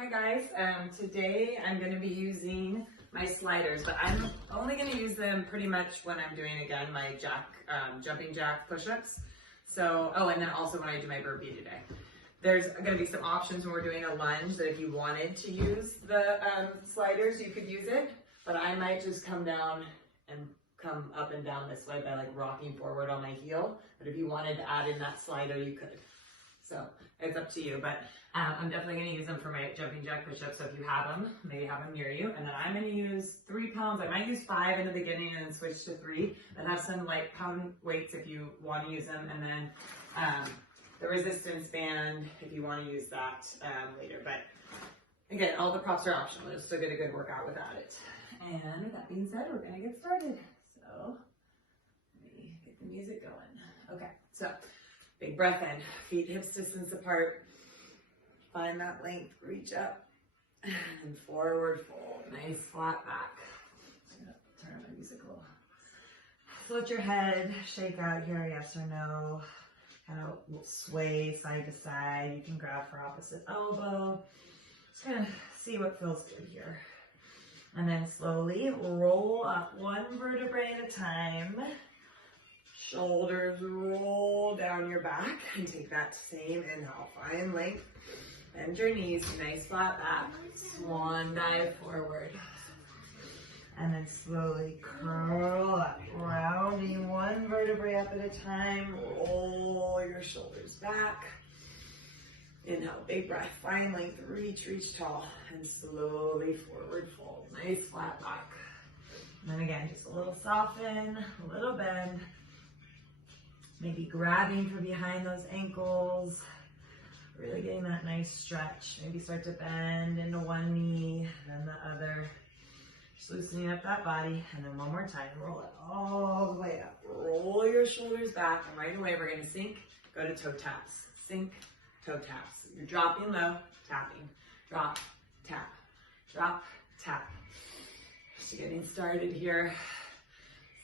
Hi guys, today I'm going to be using my sliders, but I'm only going to use them pretty much when I'm doing, again, my jumping jack push-ups. So, oh, and then also when I do my burpee today. There's going to be some options when we're doing a lunge that if you wanted to use the sliders, you could use it, but I might just come down and come up and down this way by like rocking forward on my heel. But if you wanted to add in that slider, you could. So it's up to you, but I'm definitely going to use them for my jumping jack push-ups. So if you have them, maybe have them near you. And then I'm going to use 3 pounds. I might use 5 in the beginning and then switch to 3. Then have some like pound weights if you want to use them. And then the resistance band if you want to use that later. But again, all the props are optional. You'll still get a good workout without it. And with that being said, we're going to get started. So let me get the music going. Okay, so big breath in, feet hips distance apart. Find that length, reach up, and forward fold. Nice flat back. Turn on my music a little. Float your head, shake out here, yes or no. Kind of sway side to side. You can grab for opposite elbow. Just kind of see what feels good here. And then slowly roll up 1 vertebrae at a time. Shoulders roll down your back and take that same inhale. Find length. Bend your knees, nice flat back. Swan dive forward. And then slowly curl up, rounding 1 vertebrae up at a time. Roll your shoulders back. Inhale, big breath. Find length, reach tall. And slowly forward fold. Nice flat back. And then again, just a little soften, a little bend. Maybe grabbing from behind those ankles. Really getting that nice stretch. Maybe start to bend into one knee, then the other. Just loosening up that body. And then one more time, roll it all the way up. Roll your shoulders back, and right away we're gonna sink, go to toe taps. Sink, toe taps. You're dropping low, tapping. Drop, tap, drop, tap. Just getting started here.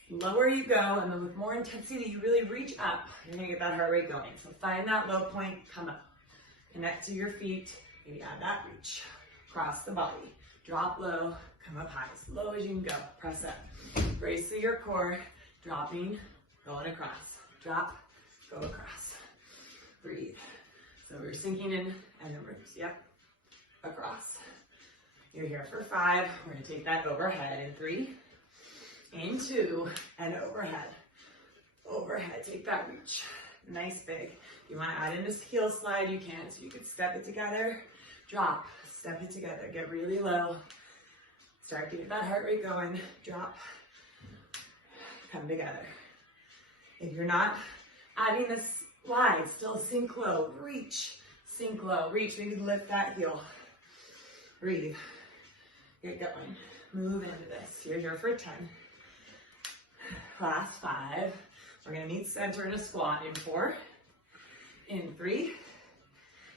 Lower you go, and then with more intensity, you really reach up. You're gonna get that heart rate going. So find that low point, come up. Connect to your feet, maybe add that reach. Cross the body, drop low, come up high, as low as you can go. Press up, brace through your core, dropping, going across. Drop, go across. Breathe. So we're sinking in, and then we're just, yep, across. You're here for 5. We're gonna take that overhead in 3, in 2, and overhead. Overhead, take that reach. Nice big. You want to add in this heel slide, you can. So you can step it together, drop, step it together, get really low. Start getting that heart rate going, drop, come together. If you're not adding this slide, still sink low, reach, sink low, reach, maybe lift that heel. Breathe, get going, move into this. You're here for 10. Last 5. We're gonna meet center in a squat in 4, in 3,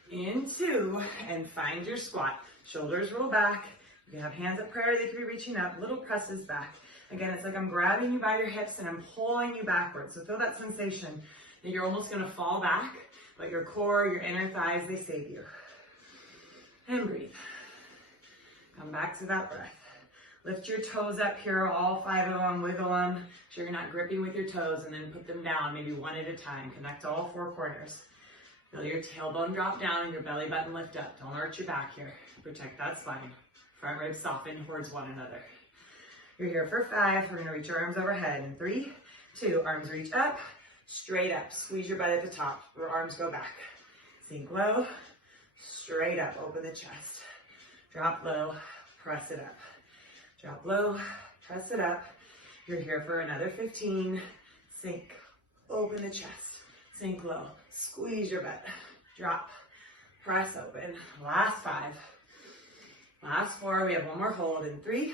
in 2, and find your squat. Shoulders roll back. You can have hands at prayer, they can be reaching up, little presses back. Again, it's like I'm grabbing you by your hips and I'm pulling you backwards. So feel that sensation that you're almost gonna fall back, but your core, your inner thighs, they save you. And breathe. Come back to that breath. Lift your toes up here, all 5 of them, wiggle them. Make sure you're not gripping with your toes, and then put them down, maybe 1 at a time. Connect all 4 corners. Feel your tailbone drop down and your belly button lift up. Don't arch your back here. Protect that spine. Front ribs soften towards one another. You're here for 5. We're gonna reach your arms overhead in 3, 2, arms reach up, straight up. Squeeze your butt at the top. Your arms go back. Sink low, straight up, open the chest. Drop low, press it up. Drop low, press it up. You're here for another 15. Sink, open the chest. Sink low, squeeze your butt. Drop, press open. Last 5. Last 4, we have 1 more hold in 3,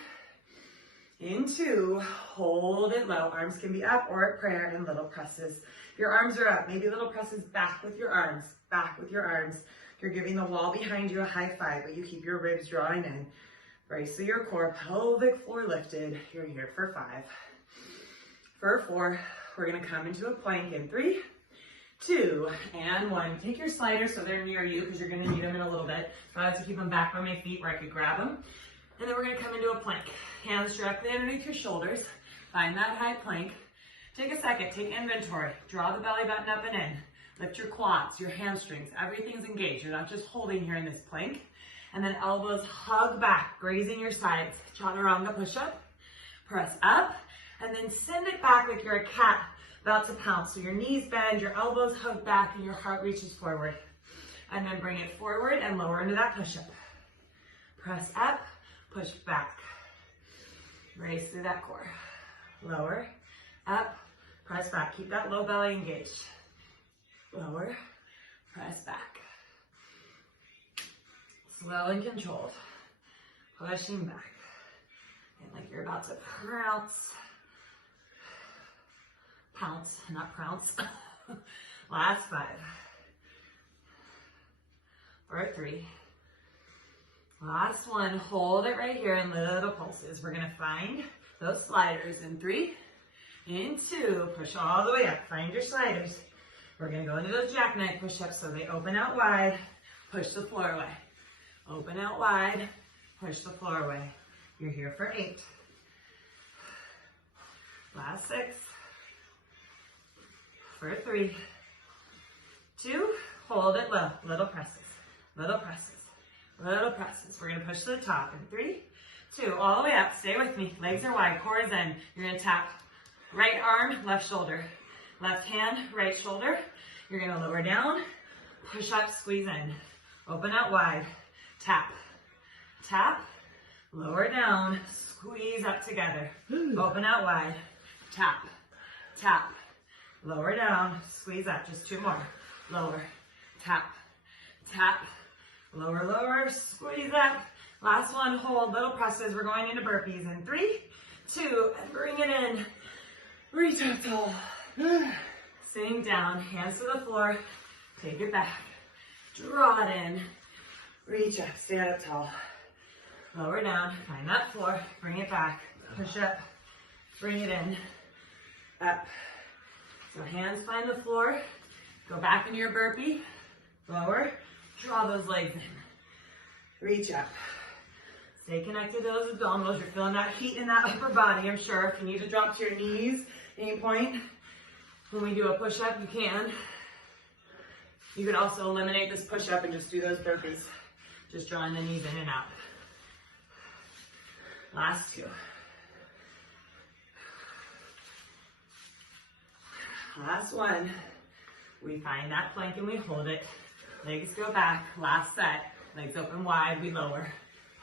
in 2, hold it low. Arms can be up or at prayer and little presses. Your arms are up, maybe little presses back with your arms, back with your arms. You're giving the wall behind you a high 5, but you keep your ribs drawing in. Brace through your core, pelvic floor lifted. You're here for 5. For 4, we're gonna come into a plank in 3, 2, and 1. Take your sliders so they're near you because you're going to need them in a little bit. So I have to keep them back by my feet where I could grab them. And then we're going to come into a plank. Hands directly underneath your shoulders. Find that high plank. Take a second, take inventory. Draw the belly button up and in. Lift your quads, your hamstrings. Everything's engaged. You're not just holding here in this plank. And then elbows hug back, grazing your sides. Chaturanga push-up. Press up. And then send it back like you're a cat about to pounce. So your knees bend, your elbows hug back, and your heart reaches forward. And then bring it forward and lower into that push-up. Press up, push back. Raise through that core. Lower, up, press back. Keep that low belly engaged. Lower, press back. Slow and controlled. Pushing back. And like you're about to pounce. Pounce, not prounce. Last 5. For 3. Last 1. Hold it right here in little pulses. We're going to find those sliders in 3, in 2. Push all the way up. Find your sliders. We're going to go into those jackknife push-ups so they open out wide. Push the floor away. Open out wide. Push the floor away. You're here for 8. Last 6. For 3. 2. Hold it low. Little presses. Little presses. Little presses. We're going to push to the top in 3, 2. All the way up. Stay with me. Legs are wide. Core is in. You're going to tap right arm, left shoulder. Left hand, right shoulder. You're going to lower down. Push up, squeeze in. Open out wide. Tap. Tap. Lower down. Squeeze up together. Open out wide. Tap. Tap. Lower down. Squeeze up. Just 2 more. Lower. Tap. Tap. Lower, lower. Squeeze up. Last 1. Hold. Little presses. We're going into burpees in 3, 2. And bring it in. Reach up tall. Sitting down. Hands to the floor. Take it back. Draw it in. Reach up. Stand up tall. Lower down. Find that floor. Bring it back. Push up. Bring it in. Up. So hands find the floor. Go back into your burpee. Lower. Draw those legs in. Reach up. Stay connected to those abdominals. You're feeling that heat in that upper body, I'm sure. If you need to drop to your knees at any point when we do a push-up, you can. You can also eliminate this push-up and just do those burpees. Just drawing the knees in and out. Last 2. Last 1. We find that plank and we hold it. Legs go back. Last set. Legs open wide. We lower.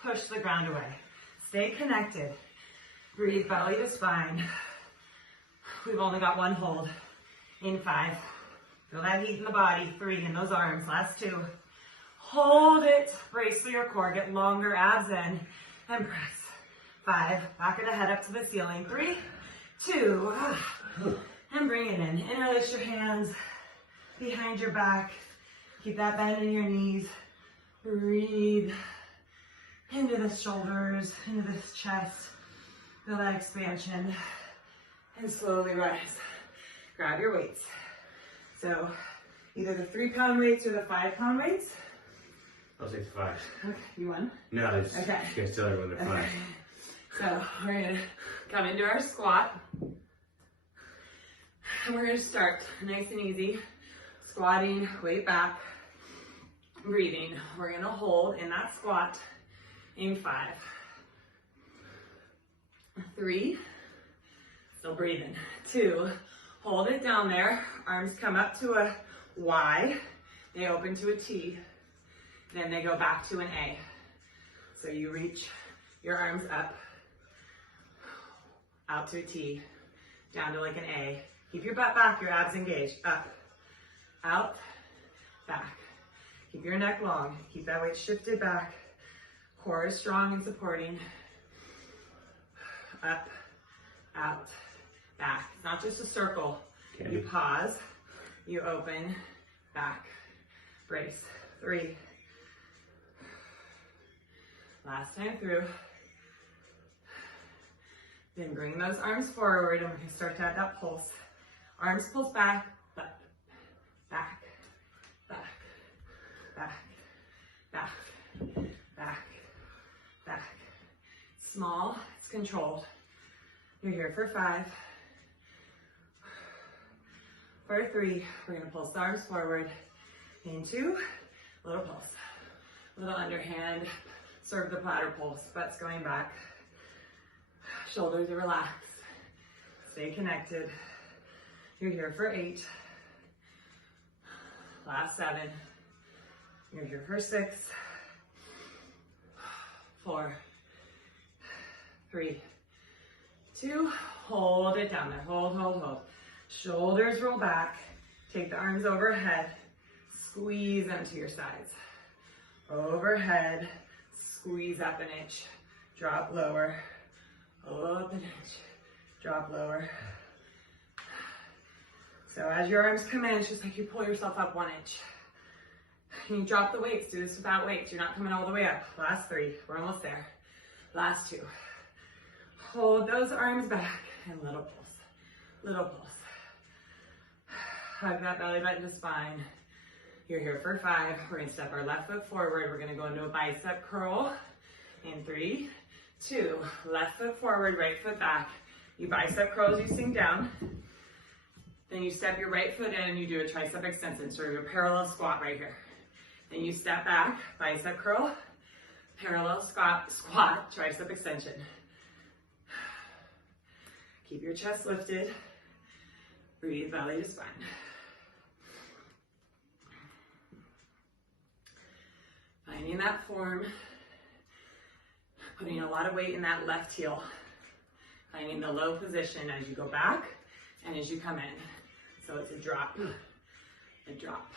Push the ground away. Stay connected. Breathe belly to spine. We've only got 1 hold. In 5. Feel that heat in the body. 3 in those arms. Last 2. Hold it. Brace through your core. Get longer abs in. And press. 5. Back of the head up to the ceiling. 3, 2. And bring it in. Interlace your hands behind your back. Keep that bend in your knees. Breathe into the shoulders, into this chest. Feel that expansion. And slowly rise. Grab your weights. So either the 3-pound weights or the 5-pound weights. I'll take the 5. Okay, you won? No, I just okay. can't tell everyone they're 5. So we're going to come into our squat. And we're going to start nice and easy. Squatting, weight back, breathing. We're going to hold in that squat in 5, 3, still breathing, 2, hold it down there. Arms come up to a Y, they open to a T, then they go back to an A. So you reach your arms up, out to a T, down to like an A. Keep your butt back, your abs engaged, up, out, back. Keep your neck long, keep that weight shifted back. Core is strong and supporting. Up, out, back. It's not just a circle. Okay. You pause, you open, back, brace. 3. Last time through. Then bring those arms forward and we're going to start to add that pulse. Arms pulse back, small, it's controlled. You're here for 5. For 3, we're gonna pulse the arms forward into little pulse. Little underhand, serve the platter pulse, butt's going back. Shoulders are relaxed. Stay connected. You're here for 8. Last 7. You're here for 6. 4, 3, 2. Hold it down there. Hold, hold, hold. Shoulders roll back. Take the arms overhead. Squeeze them to your sides. Overhead. Squeeze up an inch. Drop lower. Up an inch. Drop lower. So as your arms come in, it's just like you pull yourself up 1 inch. You drop the weights. Do this without weights. You're not coming all the way up. Last 3. We're almost there. Last 2. Hold those arms back and little pulse. Little pulse. Hug that belly button to spine. You're here for 5. We're going to step our left foot forward. We're going to go into a bicep curl. In 3, 2. Left foot forward, right foot back. You bicep curl as you sink down. Then you step your right foot in and you do a tricep extension. So you're a parallel squat right here. Then you step back, bicep curl, parallel squat, tricep extension. Keep your chest lifted. Breathe belly to spine. Finding that form. Putting a lot of weight in that left heel. Finding the low position as you go back and as you come in. So it's a drop, a drop.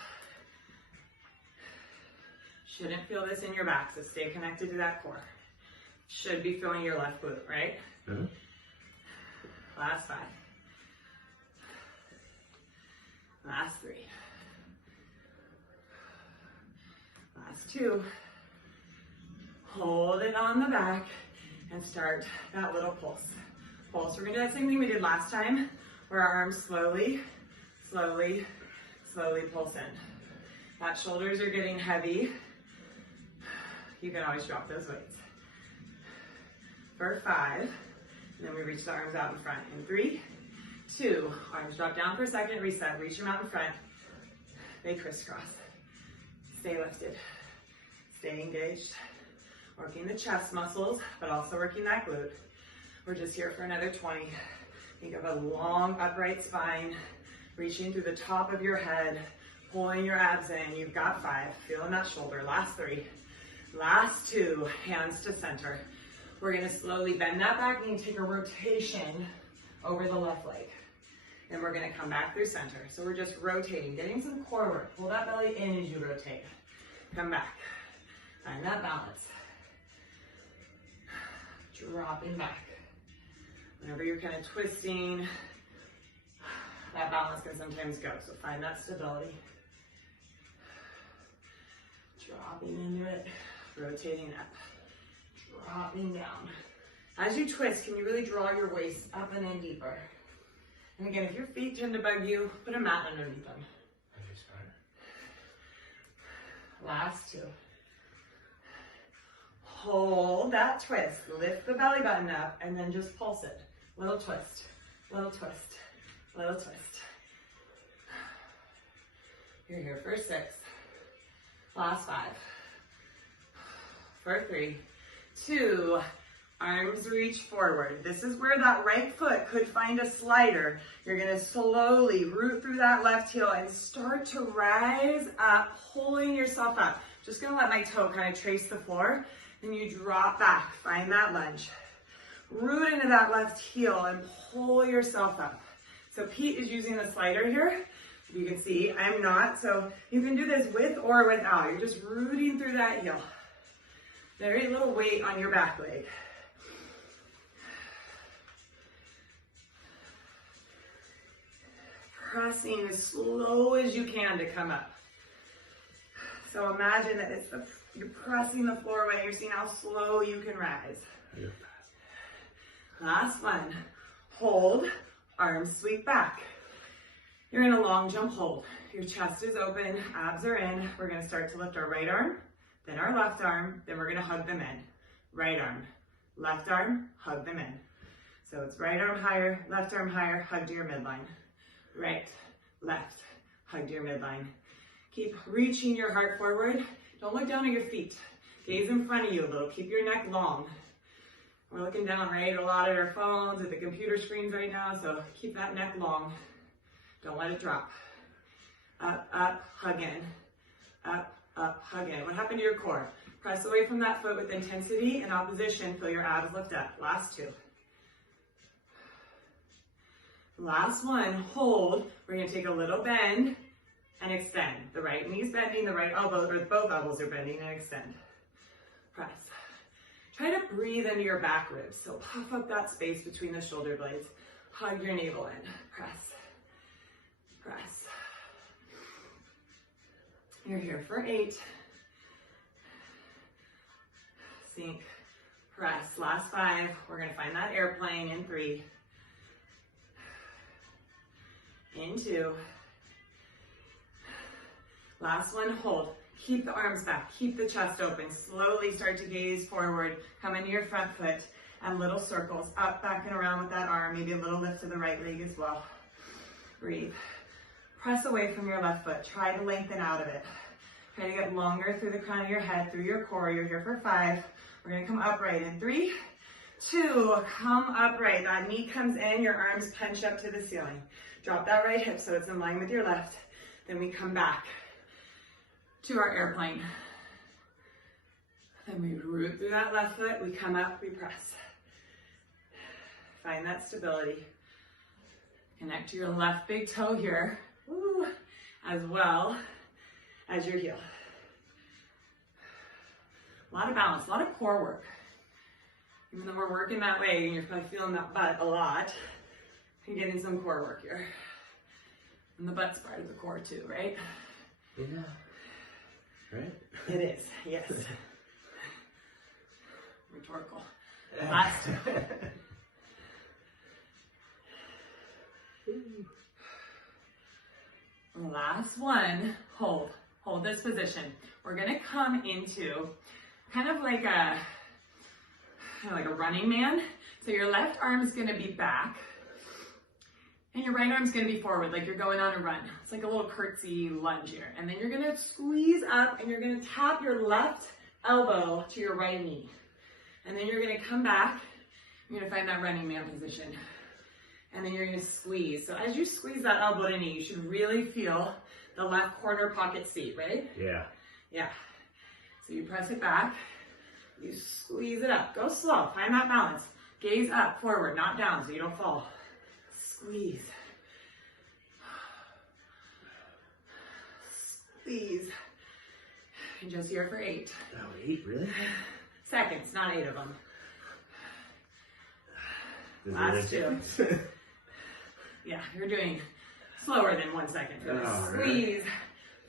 Shouldn't feel this in your back, so stay connected to that core. Should be feeling your left glute, right? Mm-hmm. Last 5. Last 3. Last 2. Hold it on the back and start that little pulse. Pulse. We're gonna do that same thing we did last time, where our arms slowly, slowly, slowly pulse in. That shoulders are getting heavy. You can always drop those weights. For 5, and then we reach the arms out in front. In 3, 2, arms drop down for a second, reset, reach them out in front. They crisscross. Stay lifted, stay engaged. Working the chest muscles, but also working that glute. We're just here for another 20. Think of a long upright spine, reaching through the top of your head, pulling your abs in. You've got 5, feeling that shoulder. Last 3, last 2, hands to center. We're gonna slowly bend that back and take a rotation over the left leg. And we're gonna come back through center. So we're just rotating, getting some core work. Pull that belly in as you rotate. Come back, find that balance. Dropping back. Whenever you're kind of twisting, that balance can sometimes go. So find that stability. Dropping into it, rotating up, dropping down. As you twist, can you really draw your waist up and in deeper? And again, if your feet tend to bug you, put a mat underneath them. Last 2. Hold that twist, lift the belly button up, and then just pulse it. Little twist, little twist, little twist. You're here for 6. Last 5. For 3, 2, arms reach forward. This is where that right foot could find a slider. You're gonna slowly root through that left heel and start to rise up, pulling yourself up. Just gonna let my toe kind of trace the floor. Then you drop back, find that lunge. Root into that left heel and pull yourself up. So Pete is using the slider here. You can see I'm not, so you can do this with or without. You're just rooting through that heel. Very little weight on your back leg. Pressing as slow as you can to come up. So imagine that you're pressing the floor away. You're seeing how slow you can rise. Yeah. Last one. Hold, arms sweep back. You're in a long jump hold. Your chest is open, abs are in. We're gonna start to lift our right arm, then our left arm, then we're gonna hug them in. Right arm, Left arm, hug them in. So it's right arm higher, left arm higher, hug to your midline. Right, left, hug to your midline. Keep reaching your heart forward. Don't look down at your feet. Gaze in front of you a little. Keep your neck long. We're looking down, right, a lot at our phones, at the computer screens right now, so keep that neck long. Don't let it drop. Up, up, hug in. Up, up, hug in. What happened to your core? Press away from that foot with intensity and opposition. Feel your abs lift up. Last two. Last one, hold. We're gonna take a little bend and extend. The right knee's bending, the right elbow, or both elbows are bending, and extend. Press. Try to breathe into your back ribs. So puff up that space between the shoulder blades. Hug your navel in. Press. Press. You're here for 8. Sink. Press. Last 5. We're gonna find that airplane in 3. In 2. Last one, hold. Keep the arms back, keep the chest open. Slowly start to gaze forward. Come into your front foot and little circles up, back, and around with that arm. Maybe a little lift to the right leg as well. Breathe. Press away from your left foot. Try to lengthen out of it. Try to get longer through the crown of your head, through your core. You're here for 5. We're gonna come upright in 3, 2, come upright. That knee comes in, your arms punch up to the ceiling. Drop that right hip so it's in line with your left. Then we come back to our airplane. Then we root through that left foot, we come up, we press. Find that stability. Connect to your left big toe here, woo, as well as your heel. A lot of balance, a lot of core work. Even though we're working that way and you're probably feeling that butt a lot, you're getting some core work here. And the butt's part of the core too, right? Yeah. Right? It is, yes. Rhetorical. Last two. Last one, hold. Hold this position. We're gonna come into kind of like a running man. So your left arm is gonna be back and your right arm's gonna be forward, like you're going on a run. It's like a little curtsy lunge here. And then you're gonna squeeze up and you're gonna tap your left elbow to your right knee. And then you're gonna come back, you're gonna find that running man position. And then you're gonna squeeze. So as you squeeze that elbow to knee, you should really feel the left corner pocket seat, right? Yeah. Yeah. So you press it back, you squeeze it up. Go slow, find that balance. Gaze up, forward, not down so you don't fall. Squeeze. Squeeze. And just here for 8. Oh, 8, really? Seconds, not 8 of them. Is Last there a 2. Yeah, you're doing slower than 1 second. Oh, Squeeze. really?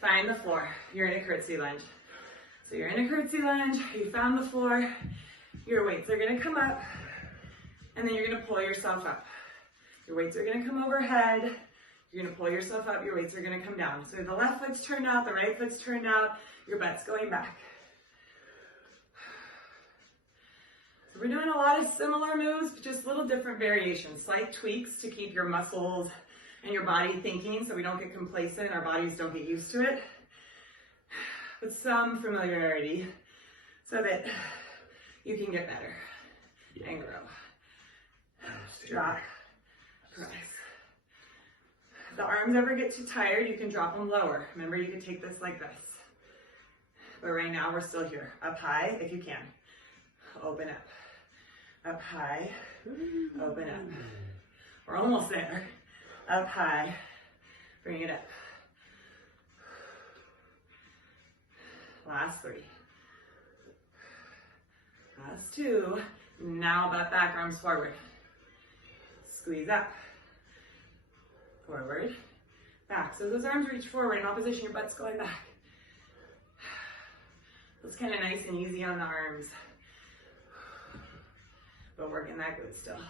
Find the floor. You're in a curtsy lunge. So you're in a curtsy lunge, you found the floor, your weights are gonna come up, and then you're gonna pull yourself up. Your weights are gonna come overhead, you're gonna pull yourself up, your weights are gonna come down. So the left foot's turned out, the right foot's turned out, your butt's going back. So we're doing a lot of similar moves, but just little different variations, slight tweaks to keep your muscles and your body thinking so we don't get complacent, our bodies don't get used to it. With some familiarity so that you can get better and grow. Drop, press. If the arms ever get too tired, you can drop them lower. Remember, you can take this like this. But right now, we're still here. Up high, if you can. Open up. Up high, open up. We're almost there. Up high, bring it up. Last 3. Last 2. Now butt back, arms forward. Squeeze up. Forward. Back. So those arms reach forward in opposition, your butt's going back. It's kind of nice and easy on the arms. But working that good still.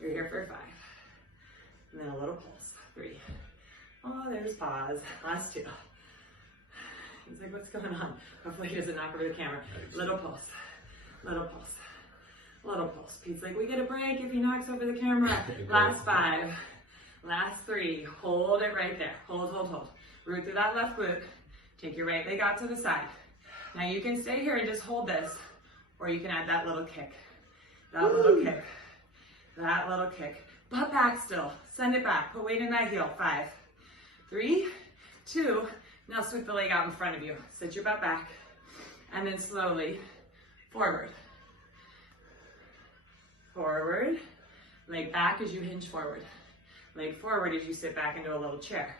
You're here for 5. And then a little pulse. 3. Oh, there's pause. Last 2. He's like, what's going on? Hopefully he doesn't knock over the camera. Little pulse, little pulse. Little pulse. Pete's like, we get a break if he knocks over the camera. Last 5. Last 3. Hold it right there. Hold, hold, hold. Root through that left glute. Take your right leg out to the side. Now you can stay here and just hold this, or you can add that little kick. That little kick. That little kick. Butt back still. Send it back. Put weight in that heel. 5, 3, 2. Now sweep the leg out in front of you. Sit your butt back. And then slowly forward. Forward. Leg back as you hinge forward. Leg forward as you sit back into a little chair.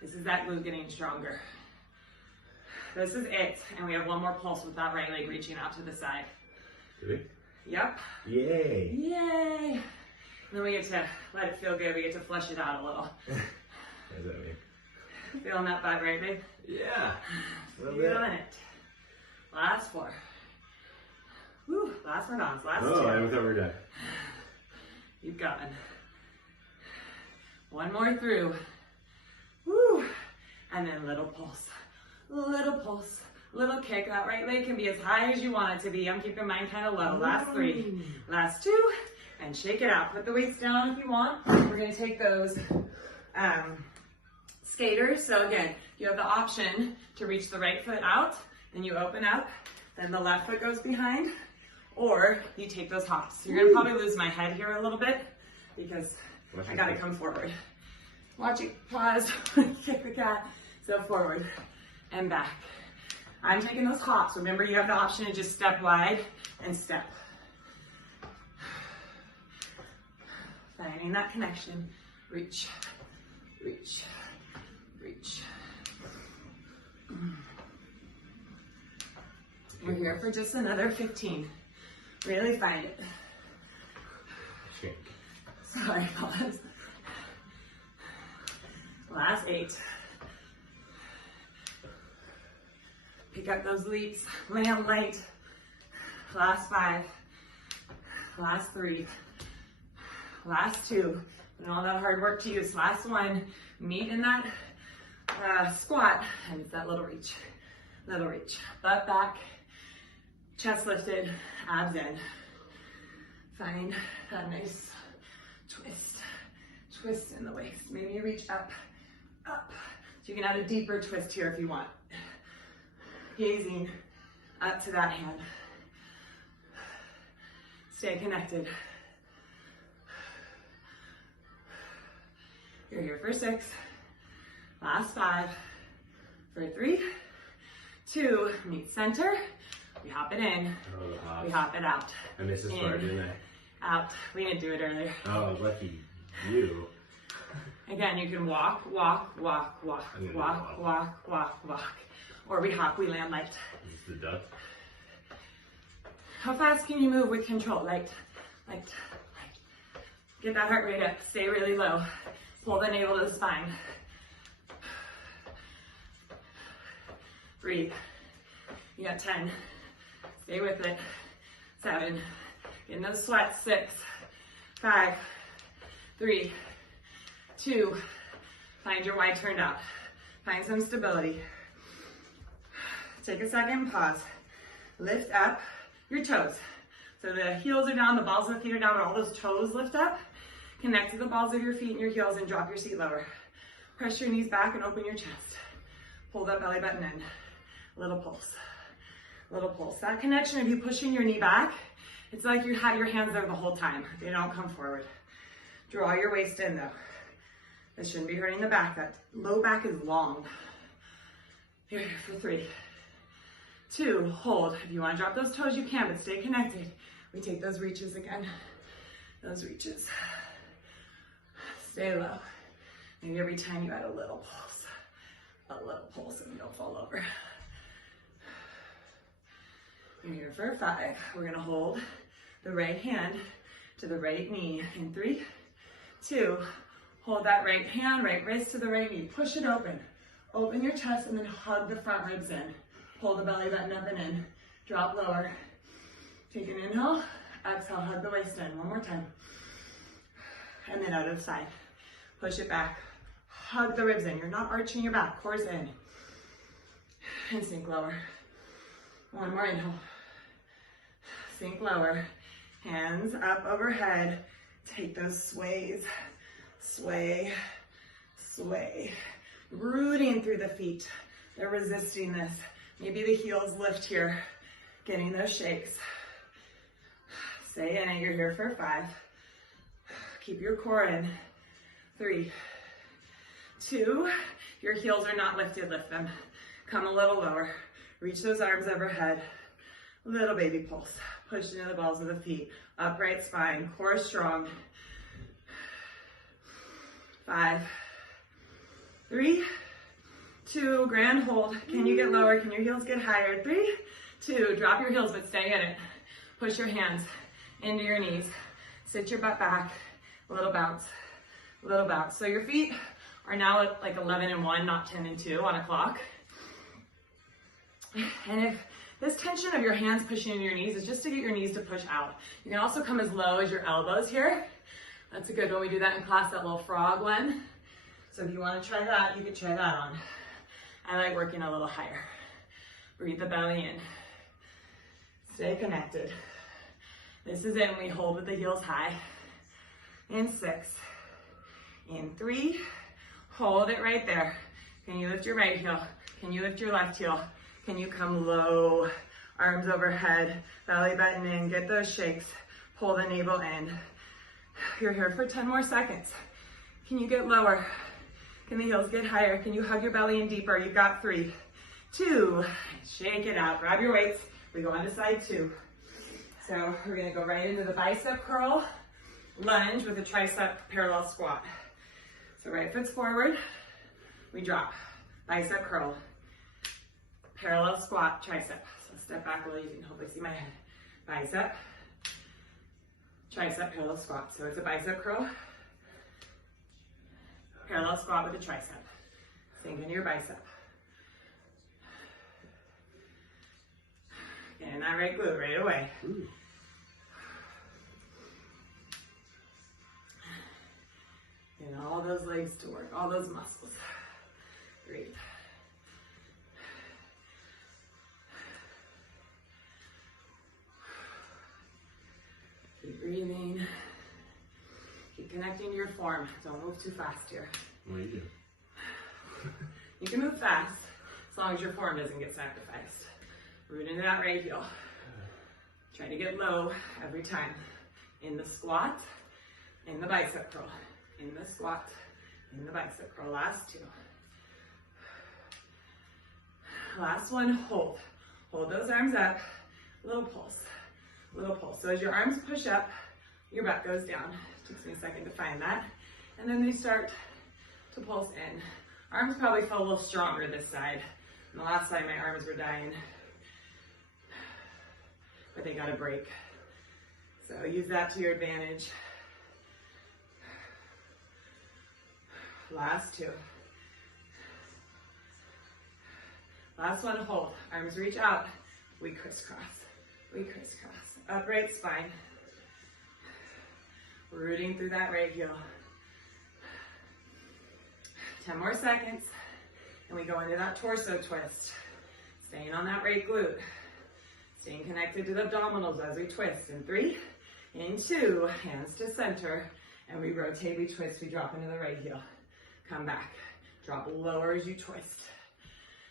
This is that glute getting stronger. This is it. And we have one more pulse with that right leg reaching out to the side. Do we? Yep. Yay. Yay. And then we get to let it feel good. We get to flush it out a little. What does that mean? Feeling that butt, right, babe? Yeah. A little bit. Feeling it. Last 4. Woo, last one on. Last 2. Oh, I thought we were done. Keep going. One more through. Woo. And then little pulse. Little pulse. Little kick. That right leg can be as high as you want it to be. I'm keeping mine kind of low. Last 3. Last 2. And shake it out. Put the weights down if you want. We're going to take those skaters. So again, you have the option to reach the right foot out. Then you open up. Then the left foot goes behind. Or you take those hops. You're going to probably lose my head here a little bit because I got to come forward. Watch it. Pause. Kick the cat. So forward and back. I'm taking those hops. Remember, you have the option to just step wide and step. Finding that connection. Reach, reach, reach. We're here for just another 15. Really find it. Shake. Sorry, pause. Last 8. Pick up those leaps. Land light. Last 5. Last 3. Last 2. And all that hard work to use. Last 1. Meet in that squat. And it's that little reach. Little reach. Butt back. Chest lifted. Abs in. Find that nice twist. Twist in the waist. Maybe you reach up. Up. So you can add a deeper twist here if you want. Gazing up to that hand. Stay connected. You're here for 6. Last 5. For 3, 2, meet center. We hop it in. Oh, the hops. We hop it out. I missed this part, didn't I? Out. We didn't do it earlier. Oh, lucky you. Again, you can walk, walk, walk, walk, walk, walk, walk, walk. Or we hop, we land light. It's the duck. How fast can you move with control? Light, light, light. Get that heart rate up. Stay really low. Pull the navel to the spine. Breathe. You got 10. Stay with it. 7. Get in those sweats. 6, 5, 3, 2. Find your wide turned out. Find some stability. Take a second, pause. Lift up your toes. So the heels are down, the balls of the feet are down, but all those toes lift up. Connect to the balls of your feet and your heels and drop your seat lower. Press your knees back and open your chest. Pull that belly button in. Little pulse. Little pulse. That connection of you pushing your knee back, it's like you had your hands there the whole time. They don't come forward. Draw your waist in though. This shouldn't be hurting the back. That low back is long. Here for 3, 2, hold. If you want to drop those toes, you can, but stay connected. We take those reaches again. Those reaches. Stay low. Maybe every time you add a little pulse and you don't fall over. You're here for 5. We're gonna hold the right hand to the right knee in 3, 2, hold that right hand, right wrist to the right knee. Push it open. Open your chest and then hug the front ribs in. Pull the belly button up and in. Drop lower. Take an inhale. Exhale, hug the waist in. One more time. And then out of the side. Push it back. Hug the ribs in. You're not arching your back. Core's in. And sink lower. One more inhale. Sink lower. Hands up overhead. Take those sways. Sway, sway. Rooting through the feet. They're resisting this. Maybe the heels lift here. Getting those shakes. Stay in it. You're here for 5. Keep your core in. 3, 2. Your heels are not lifted. Lift them. Come a little lower. Reach those arms overhead. Little baby pulse. Push into the balls of the feet. Upright spine. Core strong. 5, 3, 2. Grand hold. Can you get lower? Can your heels get higher? 3, 2. Drop your heels, but stay in it. Push your hands into your knees. Sit your butt back. A little bounce. A little bounce. So your feet are now at like 11 and 1, not 10 and 2 on a clock. And if this tension of your hands pushing into your knees is just to get your knees to push out. You can also come as low as your elbows here. That's a good one. We do that in class, that little frog one. So if you want to try that, you can try that on. I like working a little higher. Breathe the belly in. Stay connected. This is it. We hold with the heels high. In 6. In 3. Hold it right there. Can you lift your right heel? Can you lift your left heel? Can you come low? Arms overhead. Belly button in. Get those shakes. Pull the navel in. You're here for 10 more seconds. Can you get lower? Can the heels get higher? Can you hug your belly in deeper? You've got 3, 2. Shake it out. Grab your weights. We go on to side 2. So we're going to go right into the bicep curl lunge with a tricep parallel squat. So right foot's forward. We drop. Bicep curl. Parallel squat, tricep. So step back really, you can hopefully see my head. Bicep. Tricep, parallel squat. So it's a bicep curl. Parallel squat with a tricep. Sink into your bicep. Get in that right glute right away. Ooh. Get all those legs to work, all those muscles. Breathe. Keep breathing. Keep connecting to your form. Don't move too fast here. What do you do? You can move fast as long as your form doesn't get sacrificed. Root into that right heel. Try to get low every time. In the squat, in the bicep curl. In the squat, in the bicep curl. Last 2. Last one, hold. Hold those arms up. Little pulse. Little pulse. So as your arms push up, your butt goes down. Takes me a second to find that. And then they start to pulse in. Arms probably feel a little stronger this side. And the last side, my arms were dying. But they got a break. So use that to your advantage. Last 2. Last one, hold. Arms reach out. We crisscross. We crisscross. Upright spine. Rooting through that right heel. 10 more seconds. And we go into that torso twist. Staying on that right glute. Staying connected to the abdominals as we twist. In 3, in 2, hands to center. And we rotate, we twist, we drop into the right heel. Come back. Drop lower as you twist.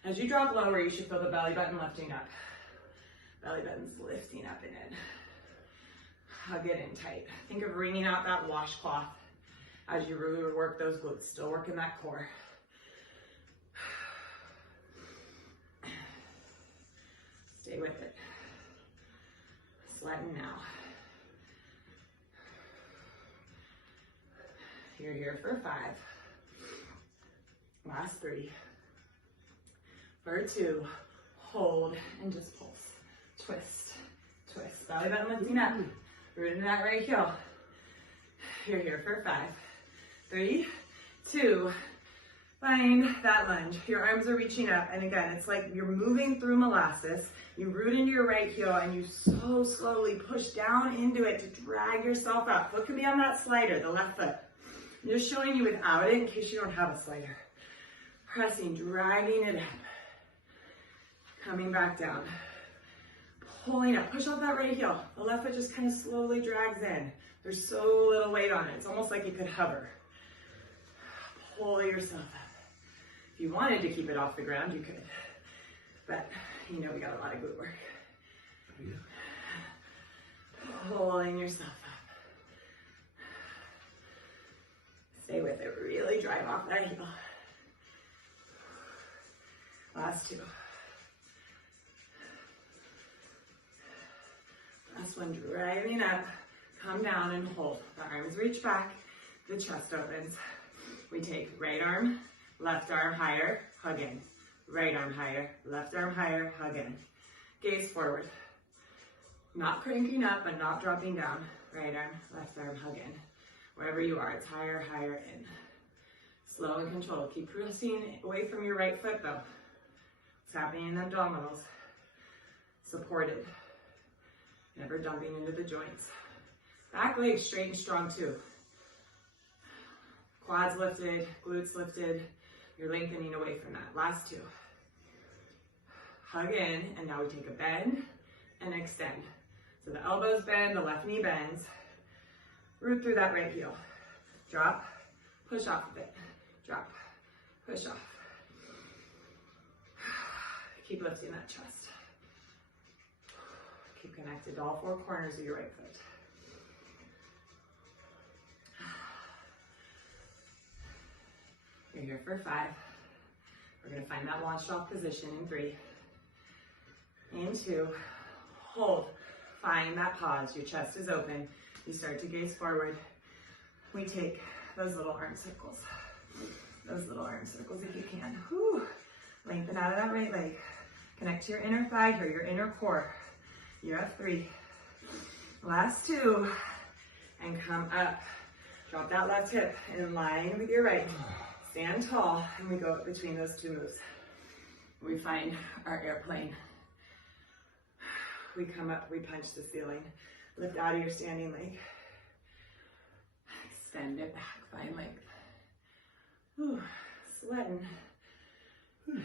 As you drop lower, you should feel the belly button lifting up. Belly button's lifting up and in. Hug it in tight. Think of wringing out that washcloth as you really work those glutes. Still working that core. Stay with it. Sweating now. You're here for 5. Last 3. For 2. Hold and just pulse. Twist. Twist. Belly button lifting up. Root into that right heel. You're here for 5. 3, 2. Find that lunge. Your arms are reaching up. And again, it's like you're moving through molasses. You root into your right heel and you so slowly push down into it to drag yourself up. Foot could be on that slider, the left foot. I'm just showing you without it in case you don't have a slider. Pressing, dragging it up. Coming back down. Pulling up, push off that right heel. The left foot just kind of slowly drags in. There's so little weight on it. It's almost like you could hover. Pull yourself up. If you wanted to keep it off the ground, you could. But, you know, we got a lot of glute work. Pulling yourself up. Stay with it. Really drive off that heel. Last two. Last one, driving up. Come down and hold. The arms reach back. The chest opens. We take right arm, left arm higher, hug in. Right arm higher, left arm higher, hug in. Gaze forward. Not cranking up, but not dropping down. Right arm, left arm, hug in. Wherever you are, it's higher, higher, in. Slow and controlled. Keep pressing away from your right foot though. It's happening in the abdominals. Supported. Never dumping into the joints. Back leg straight and strong too. Quads lifted, glutes lifted. You're lengthening away from that. Last two. Hug in, and now we take a bend and extend. So the elbows bend, the left knee bends. Root through that right heel. Drop, push off of it. Drop, push off. Keep lifting that chest. Keep connected to all four corners of your right foot. You're here for 5. We're going to find that launched off position in 3. In 2. Hold. Find that pause. Your chest is open. You start to gaze forward. We take those little arm circles. Those little arm circles if you can. Whew. Lengthen out of that right leg. Connect to your inner thigh here, your inner core. You're at 3. Last 2. And come up. Drop that left hip in line with your right. Stand tall, and we go up between those two moves. We find our airplane. We come up, we punch the ceiling. Lift out of your standing leg. Extend it back, find length. Whew, sweating. Whew.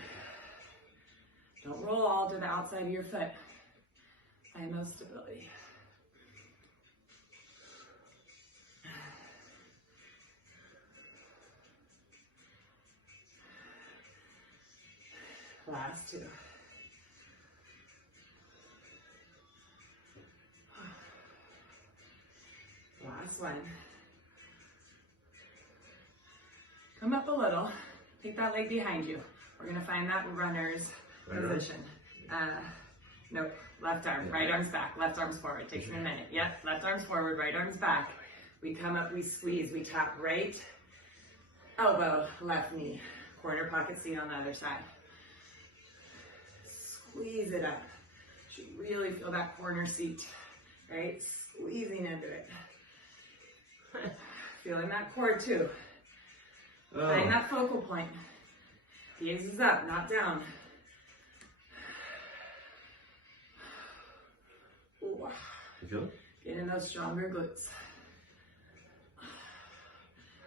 Don't roll all to the outside of your foot. Find those stability. Last 2. Last one. Come up a little. Take that leg behind you. We're going to find that runner's position. Nope. Left arm. Right arm's back. Left arm's forward. Takes me a minute. Yep. Left arm's forward. Right arm's back. We come up. We squeeze. We tap right elbow, left knee. Corner pocket seat on the other side. Squeeze it up. Should really feel that corner seat, right? Squeezing into it. Feeling that core too. Find that focal point. Gaze is up, not down. Ooh. You feel it? Get in those stronger glutes.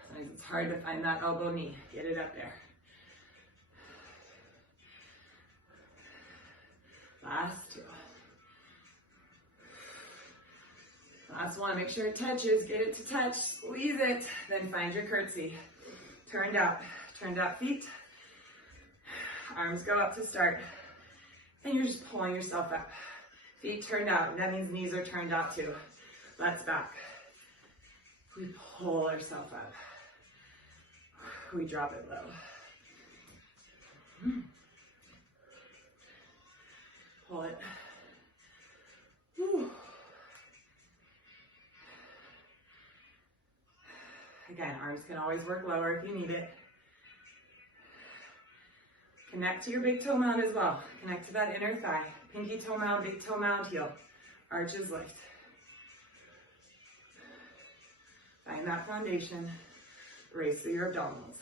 Sometimes it's hard to find that elbow knee. Get it up there. Last 2. Last one, make sure it touches, get it to touch, squeeze it, then find your curtsy. Turned out feet, arms go up to start, and you're just pulling yourself up. Feet turned out, that means knees are turned out too. Let's back. We pull ourselves up. We drop it low. Pull it. Whew. Again, arms can always work lower if you need it. Connect to your big toe mound as well. Connect to that inner thigh. Pinky toe mound, big toe mound, heel. Arches lift. Find that foundation. Race through your abdominals.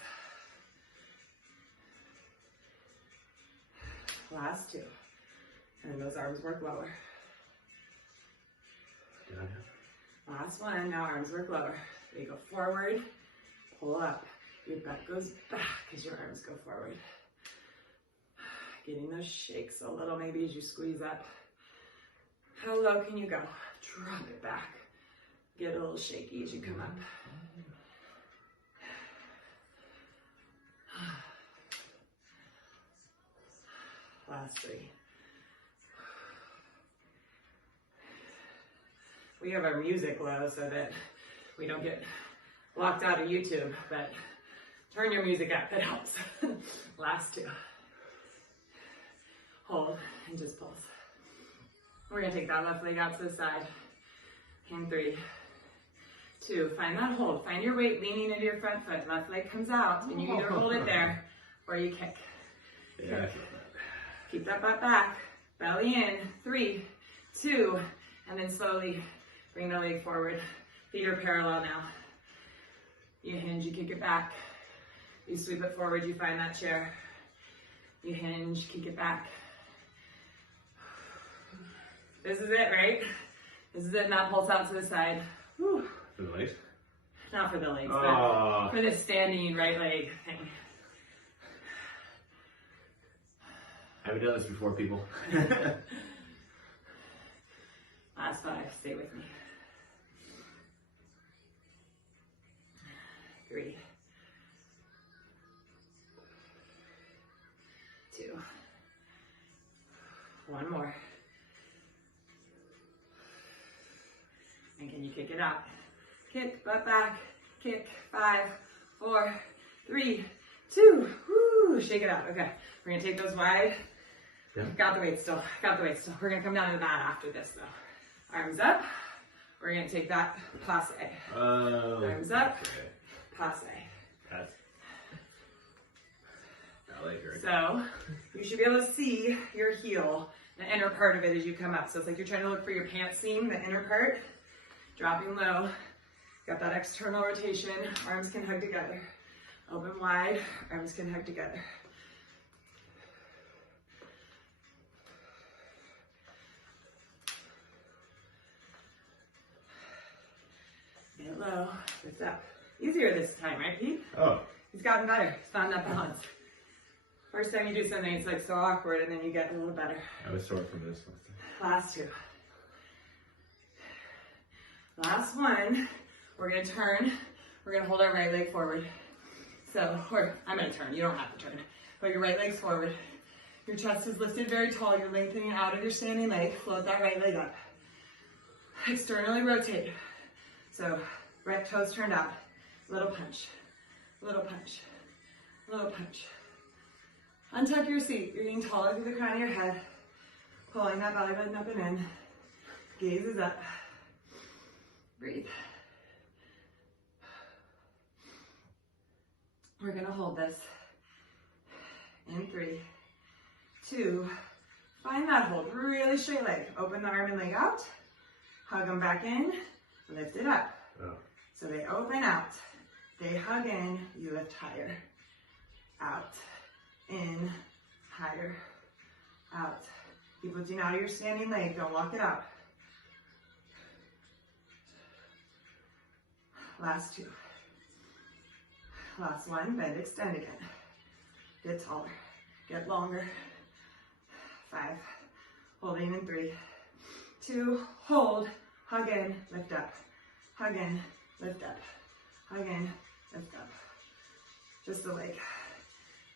Last 2. And those arms work lower. Last one, now arms work lower. They go forward, pull up. Your butt goes back as your arms go forward. Getting those shakes a little maybe as you squeeze up. How low can you go? Drop it back. Get a little shaky as you come up. Last 3. We have our music low so that we don't get locked out of YouTube, but turn your music up, it helps. Last 2. Hold and just pulse. We're gonna take that left leg out to the side. And 3, 2, find that hold. Find your weight leaning into your front foot. Left leg comes out and you either hold it there or you kick. Yeah. Keep that butt back, belly in, 3, 2, and then slowly bring the leg forward. Feet are parallel now. You hinge, you kick it back. You sweep it forward, you find that chair. You hinge, kick it back. This is it, right? This is it, now pulse out to the side. Whew. For the legs? Not for the legs, Oh. but for this standing right leg thing. Haven't done this before, people. Last 5, stay with me. 3, 2, 1 more. And can you kick it out? Kick, butt back, kick, 5, 4, 3, 2, woo, shake it out. Okay, we're gonna take those wide. Yeah. Got the weight still, got the weight still. We're gonna come down to the mat after this though. Arms up, we're gonna take that passe. Arms up, Okay. passe. That's ballet, right? So, you should be able to see your heel, the inner part of it as you come up. So it's like you're trying to look for your pants seam, the inner part, dropping low. Got that external rotation, arms can hug together. Open wide, arms can hug together. Get low, lift up. Easier this time, right, Pete? Oh. It's gotten better. It's found that balance. First time you do something, it's like so awkward, and then you get a little better. I was sore from this one. Last 2. Last 1. We're gonna turn. We're gonna hold our right leg forward. So, I'm gonna turn. You don't have to turn. But your right leg's forward. Your chest is lifted very tall. You're lengthening out of your standing leg. Float that right leg up. Externally rotate. So, right toes turned out. Little punch. Little punch. Little punch. Untuck your seat. You're getting taller through the crown of your head. Pulling that belly button up and in. Gaze is up. Breathe. We're gonna hold this. In 3, 2, find that hold. Really straight leg. Open the arm and leg out. Hug them back in. Lift it up. Oh. So they open out. They hug in. You lift higher. Out. In. Higher. Out. Keep lifting out of your standing leg. Don't lock it up. Last 2. Last 1. Bend, extend again. Get taller. Get longer. 5. Holding in 3, 2. Hold. Hug in. Lift up. Hug in. Lift up. Hug in. Lift up. Just the leg.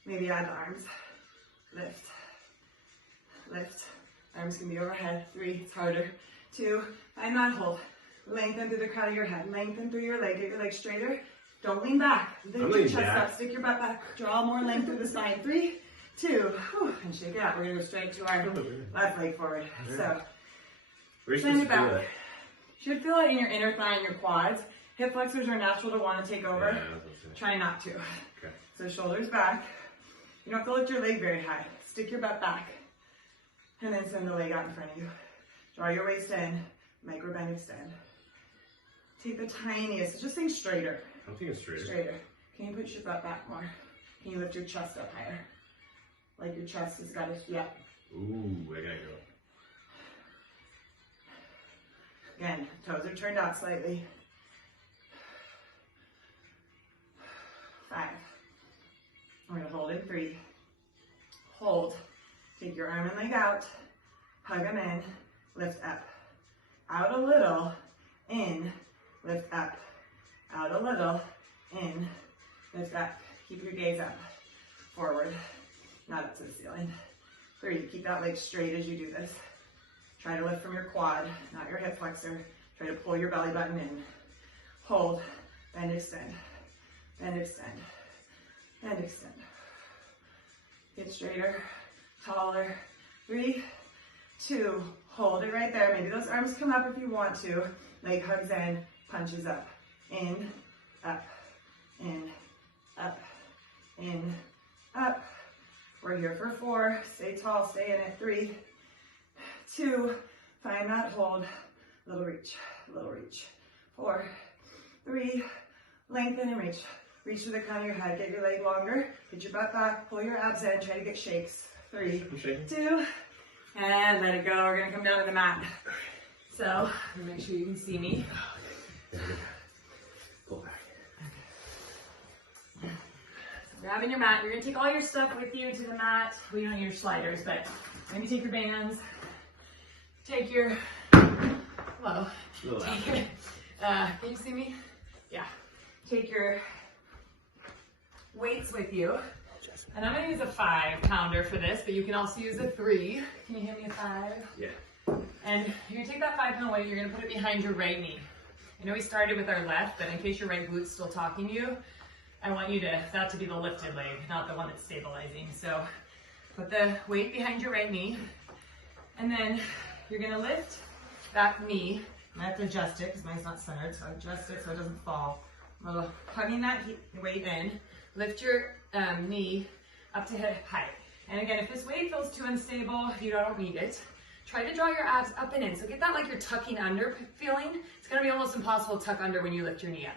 Maybe add the arms. Lift. Lift. Arms can be overhead. 3. It's harder. 2. Find that hold. Lengthen through the crown of your head. Lengthen through your leg. Get your leg straighter. Don't lean back. Lift your chest up. Stick your butt back. Draw more length through the spine. 3, 2. And shake it out. We're going to go straight to our left leg forward. So, send it back. You should feel it in your inner thigh and your quads. Hip flexors are natural to want to take over. Yeah, Try not to. okay. So shoulders back. You don't have to lift your leg very high. Stick your butt back. And then send the leg out in front of you. Draw your waist in. Micro bend, extend. Take the tiniest, just think straighter. I'm thinking straighter. Straighter. Can you push your butt back more? Can you lift your chest up higher? Like your chest has got to, yeah. Ooh, I gotta go. Again, toes are turned out slightly. 5. We're gonna hold in 3. Hold. Take your arm and leg out. Hug them in. lift up. Out a little, in, lift up. Out a little, in, lift up. Keep your gaze up, forward, not up to the ceiling. 3, keep that leg straight as you do this. Try to lift from your quad, not your hip flexor. Try to pull your belly button in. Hold, bend, extend, bend, extend, bend, extend. Get straighter, taller. 3, 2, hold it right there. Maybe those arms come up if you want to. Leg hugs in, punches up. In, up, in, up, in, up. We're here for 4. Stay tall, stay in it. 3, 2, find that hold. Little reach, little reach. 4, 3, lengthen and reach. Reach to the crown of your head. Get your leg longer. Get your butt back. Pull your abs in. Try to get shakes. 3, 2, and let it go. We're gonna come down to the mat. So, make sure you can see me. Pull back. Grabbing your mat. You're gonna take all your stuff with you to the mat. We don't need your sliders, but maybe take your bands. Take your, whoa. Take your, can you see me? Yeah. Take your weights with you. And I'm gonna use a 5-pounder for this, but you can also use a 3. Can you hand me a 5? Yeah. And you're gonna take that 5-pound weight, you're gonna put it behind your right knee. I know we started with our left, but in case your right glute's still talking to you, I want you to, that to be the lifted leg, not the one that's stabilizing. So put the weight behind your right knee, and then you're gonna lift that knee. I have to adjust it because mine's not centered, so I adjust it so it doesn't fall. Well, hugging that weight in, lift your knee up to hip height. And again, if this weight feels too unstable, you don't need it. Try to draw your abs up and in. So get that like you're tucking under feeling. It's gonna be almost impossible to tuck under when you lift your knee up.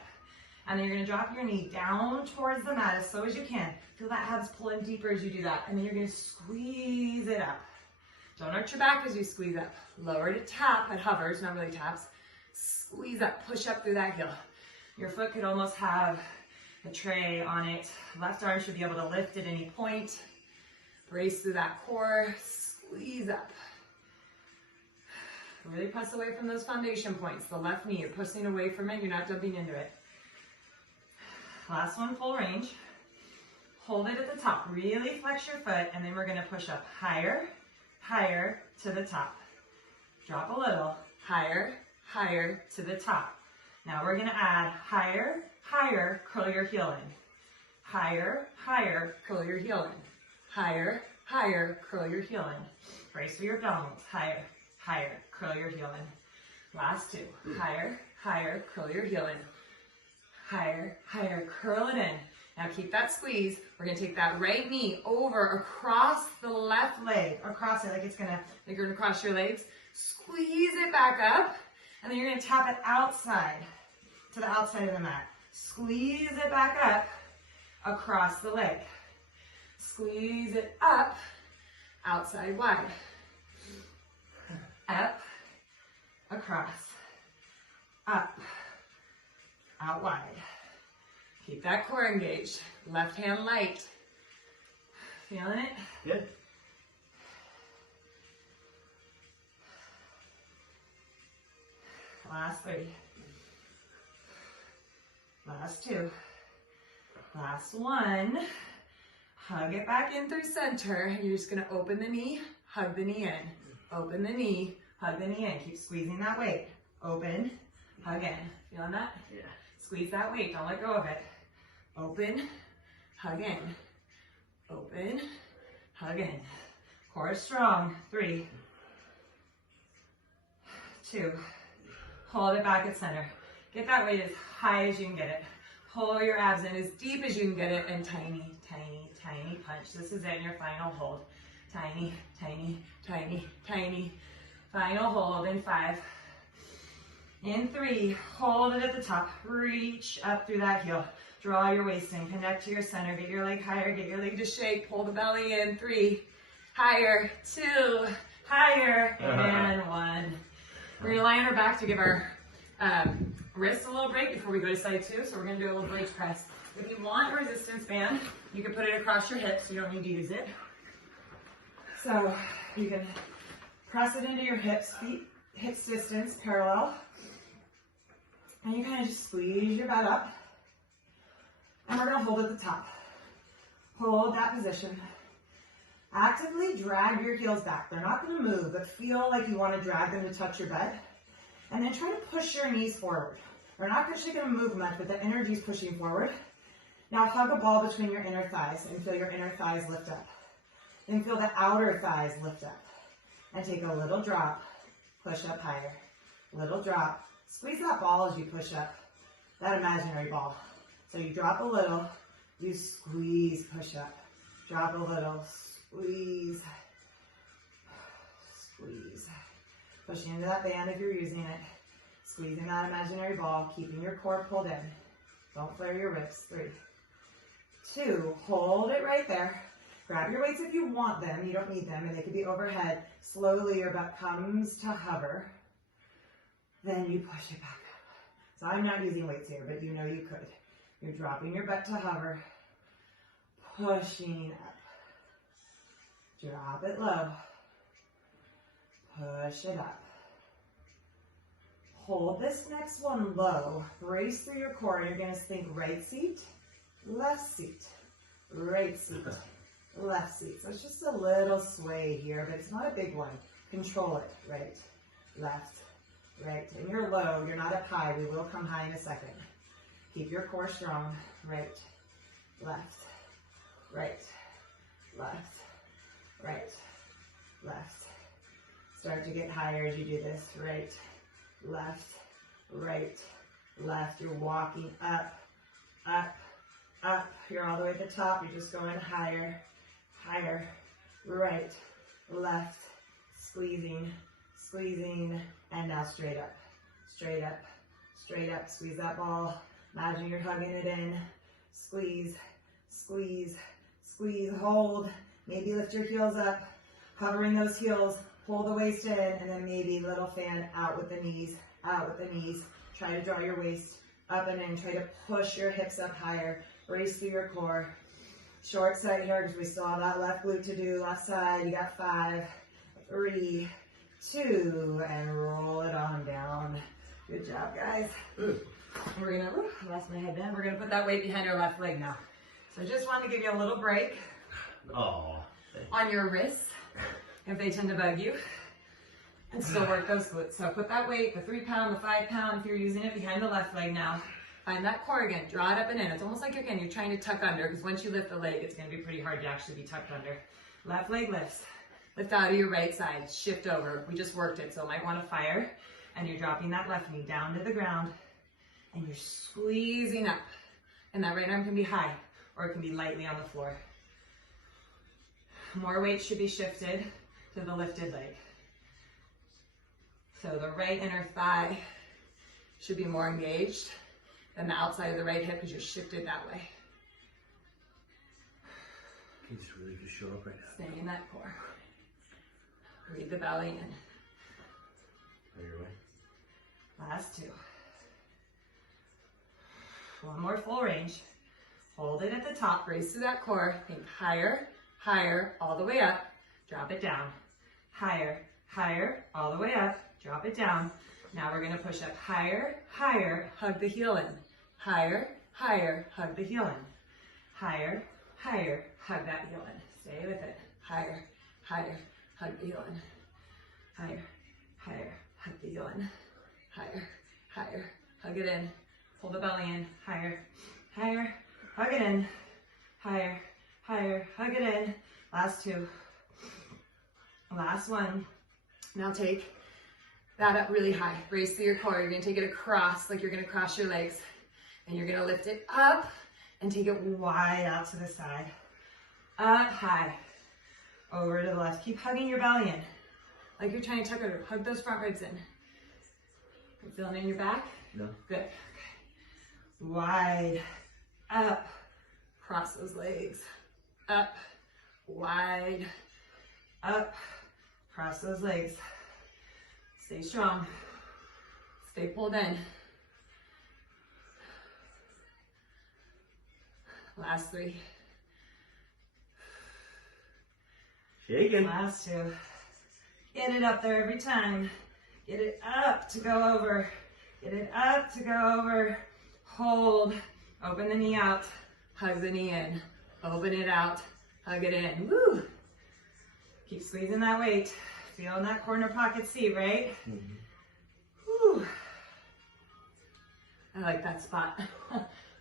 And then you're gonna drop your knee down towards the mat as slow as you can. Feel that abs pull in deeper as you do that. And then you're gonna squeeze it up. Don't arch your back as you squeeze up. Lower to tap, it hovers, not really taps. Squeeze up, push up through that heel. Your foot could almost have a tray on it. Left arm should be able to lift at any point. Brace through that core, squeeze up. Really press away from those foundation points. The left knee, you're pushing away from it, you're not dumping into it. Last one, full range. Hold it at the top. Really flex your foot, and then we're gonna push up higher, higher to the top. Drop a little, higher, higher to the top. Now we're gonna add higher, higher, curl your heel in. Higher, higher, curl your heel in. Higher, higher, curl your heel in. Brace for your abdominals. Higher, higher, curl your heel in. Last 2. Higher, higher, curl your heel in. Higher, higher, curl it in. Now keep that squeeze. We're gonna take that right knee over across the left leg, across it like it's gonna, like you're gonna cross your legs. Squeeze it back up, and then you're gonna tap it outside, to the outside of the mat. Squeeze it back up, across the leg. Squeeze it up, outside wide. Up, across, up, out wide. Keep that core engaged. Left hand light. Feeling it? Yeah. Last 3. Last 2. Last 1. Hug it back in through center. You're just gonna open the knee, hug the knee in. Open the knee, hug the knee in. Keep squeezing that weight. Open, hug in. Feeling that? Yeah. Squeeze that weight, don't let go of it. Open, hug in. Open, hug in. Core strong. 3, 2. Hold it back at center. Get that weight as high as you can get it. Pull your abs in as deep as you can get it, and tiny, tiny, tiny punch. This is it, your final hold. Tiny, tiny, tiny, tiny. Final hold in 5. In 3, hold it at the top. Reach up through that heel. Draw your waist in, connect to your center. Get your leg higher, get your leg to shake. Pull the belly in. 3, higher, 2, higher, and 1. We're gonna lie on our back to give our wrists a little break before we go to side 2. So we're gonna do a little bridge press. If you want a resistance band, you can put it across your hips. You don't need to use it. So you can press it into your hips, feet, hips distance, parallel. And you kind of just squeeze your butt up. And we're gonna hold at the top. Hold that position. Actively drag your heels back. They're not gonna move, but feel like you wanna drag them to touch your butt. And then try to push your knees forward. We're not actually gonna move much, but the energy is pushing forward. Now hug a ball between your inner thighs and feel your inner thighs lift up. Then feel the outer thighs lift up. And take a little drop, push up higher. Little drop. Squeeze that ball as you push up, that imaginary ball. So you drop a little, you squeeze, push up. Drop a little, squeeze, squeeze. Pushing into that band if you're using it. Squeezing that imaginary ball, keeping your core pulled in. Don't flare your wrists. 3, 2, hold it right there. Grab your weights if you want them. You don't need them, and they could be overhead. Slowly your butt comes to hover. Then you push it back up. So I'm not using weights here, but you know you could. You're dropping your butt to hover. Pushing up. Drop it low. Push it up. Hold this next one low. Brace through your core. You're going to think right seat, left seat, right seat, left seat. So it's just a little sway here, but it's not a big one. Control it. Right, left, right. And you're low. You're not up high. We will come high in a second. Keep your core strong. Right, left, right, left, right, left. Start to get higher as you do this. Right, left, right, left. You're walking up, up, up. You're all the way at the top. You're just going higher, higher. Right, left, squeezing, squeezing, and now straight up, straight up, straight up. Squeeze that ball. Imagine you're hugging it in. Squeeze, squeeze, squeeze, hold. Maybe lift your heels up, hovering those heels. Pull the waist in, and then maybe little fan out with the knees, out with the knees. Try to draw your waist up and in. Try to push your hips up higher. Brace through your core. Short side here because we still have that left glute to do. Left side, you got 5, 3, 2, and roll it on down. Good job, guys. We're gonna, I lost my head then. We're gonna put that weight behind our left leg now. So I just want to give you a little break on your wrists if they tend to bug you, and still work those glutes. So put that weight, the 3 pound, the 5 pound, if you're using it behind the left leg now. Find that core again, draw it up and in. It's almost like, again, you're trying to tuck under, because once you lift the leg, it's gonna be pretty hard to actually be tucked under. Left leg lifts. Lift out of your right side, shift over. We just worked it, so might wanna fire. And you're dropping that left knee down to the ground, and you're squeezing up. And that right arm can be high, or it can be lightly on the floor. More weight should be shifted to the lifted leg. So the right inner thigh should be more engaged than the outside of the right hip because you're shifted that way. You just really just show up right now. Stay in that core. Breathe the belly in. Are you away? Last 2. One more full range. Hold it at the top, brace through that core. Think higher, higher, all the way up. Drop it down. Higher, higher, all the way up. Drop it down. Now we're gonna push up higher, higher, hug the heel in. Higher, higher, hug the heel in. Higher, higher, hug that heel in. Stay with it. Higher, higher, hug the heel in. Higher, higher, hug the heel in. Higher, higher, hug it in. Pull the belly in. Higher, higher, hug it in. Higher, higher, hug it in. Last 2. Last one. Now take that up really high. Brace through your core. You're gonna take it across, like you're gonna cross your legs. And you're gonna lift it up and take it wide out to the side. Up high. Over to the left. Keep hugging your belly in. Like you're trying to tuck under. Hug those front ribs in. You feeling in your back? No. Good. Okay. Wide. Up. Cross those legs. Up. Wide. Up. Cross those legs. Stay strong. Stay pulled in. Last 3. Shaking. Last 2. Yay. get it up there every time. Get it up to go over. Get it up to go over. Hold. Open the knee out. Hug the knee in. Open it out. Hug it in. Woo! Keep squeezing that weight. Feeling that corner pocket C, right? Woo! I like that spot.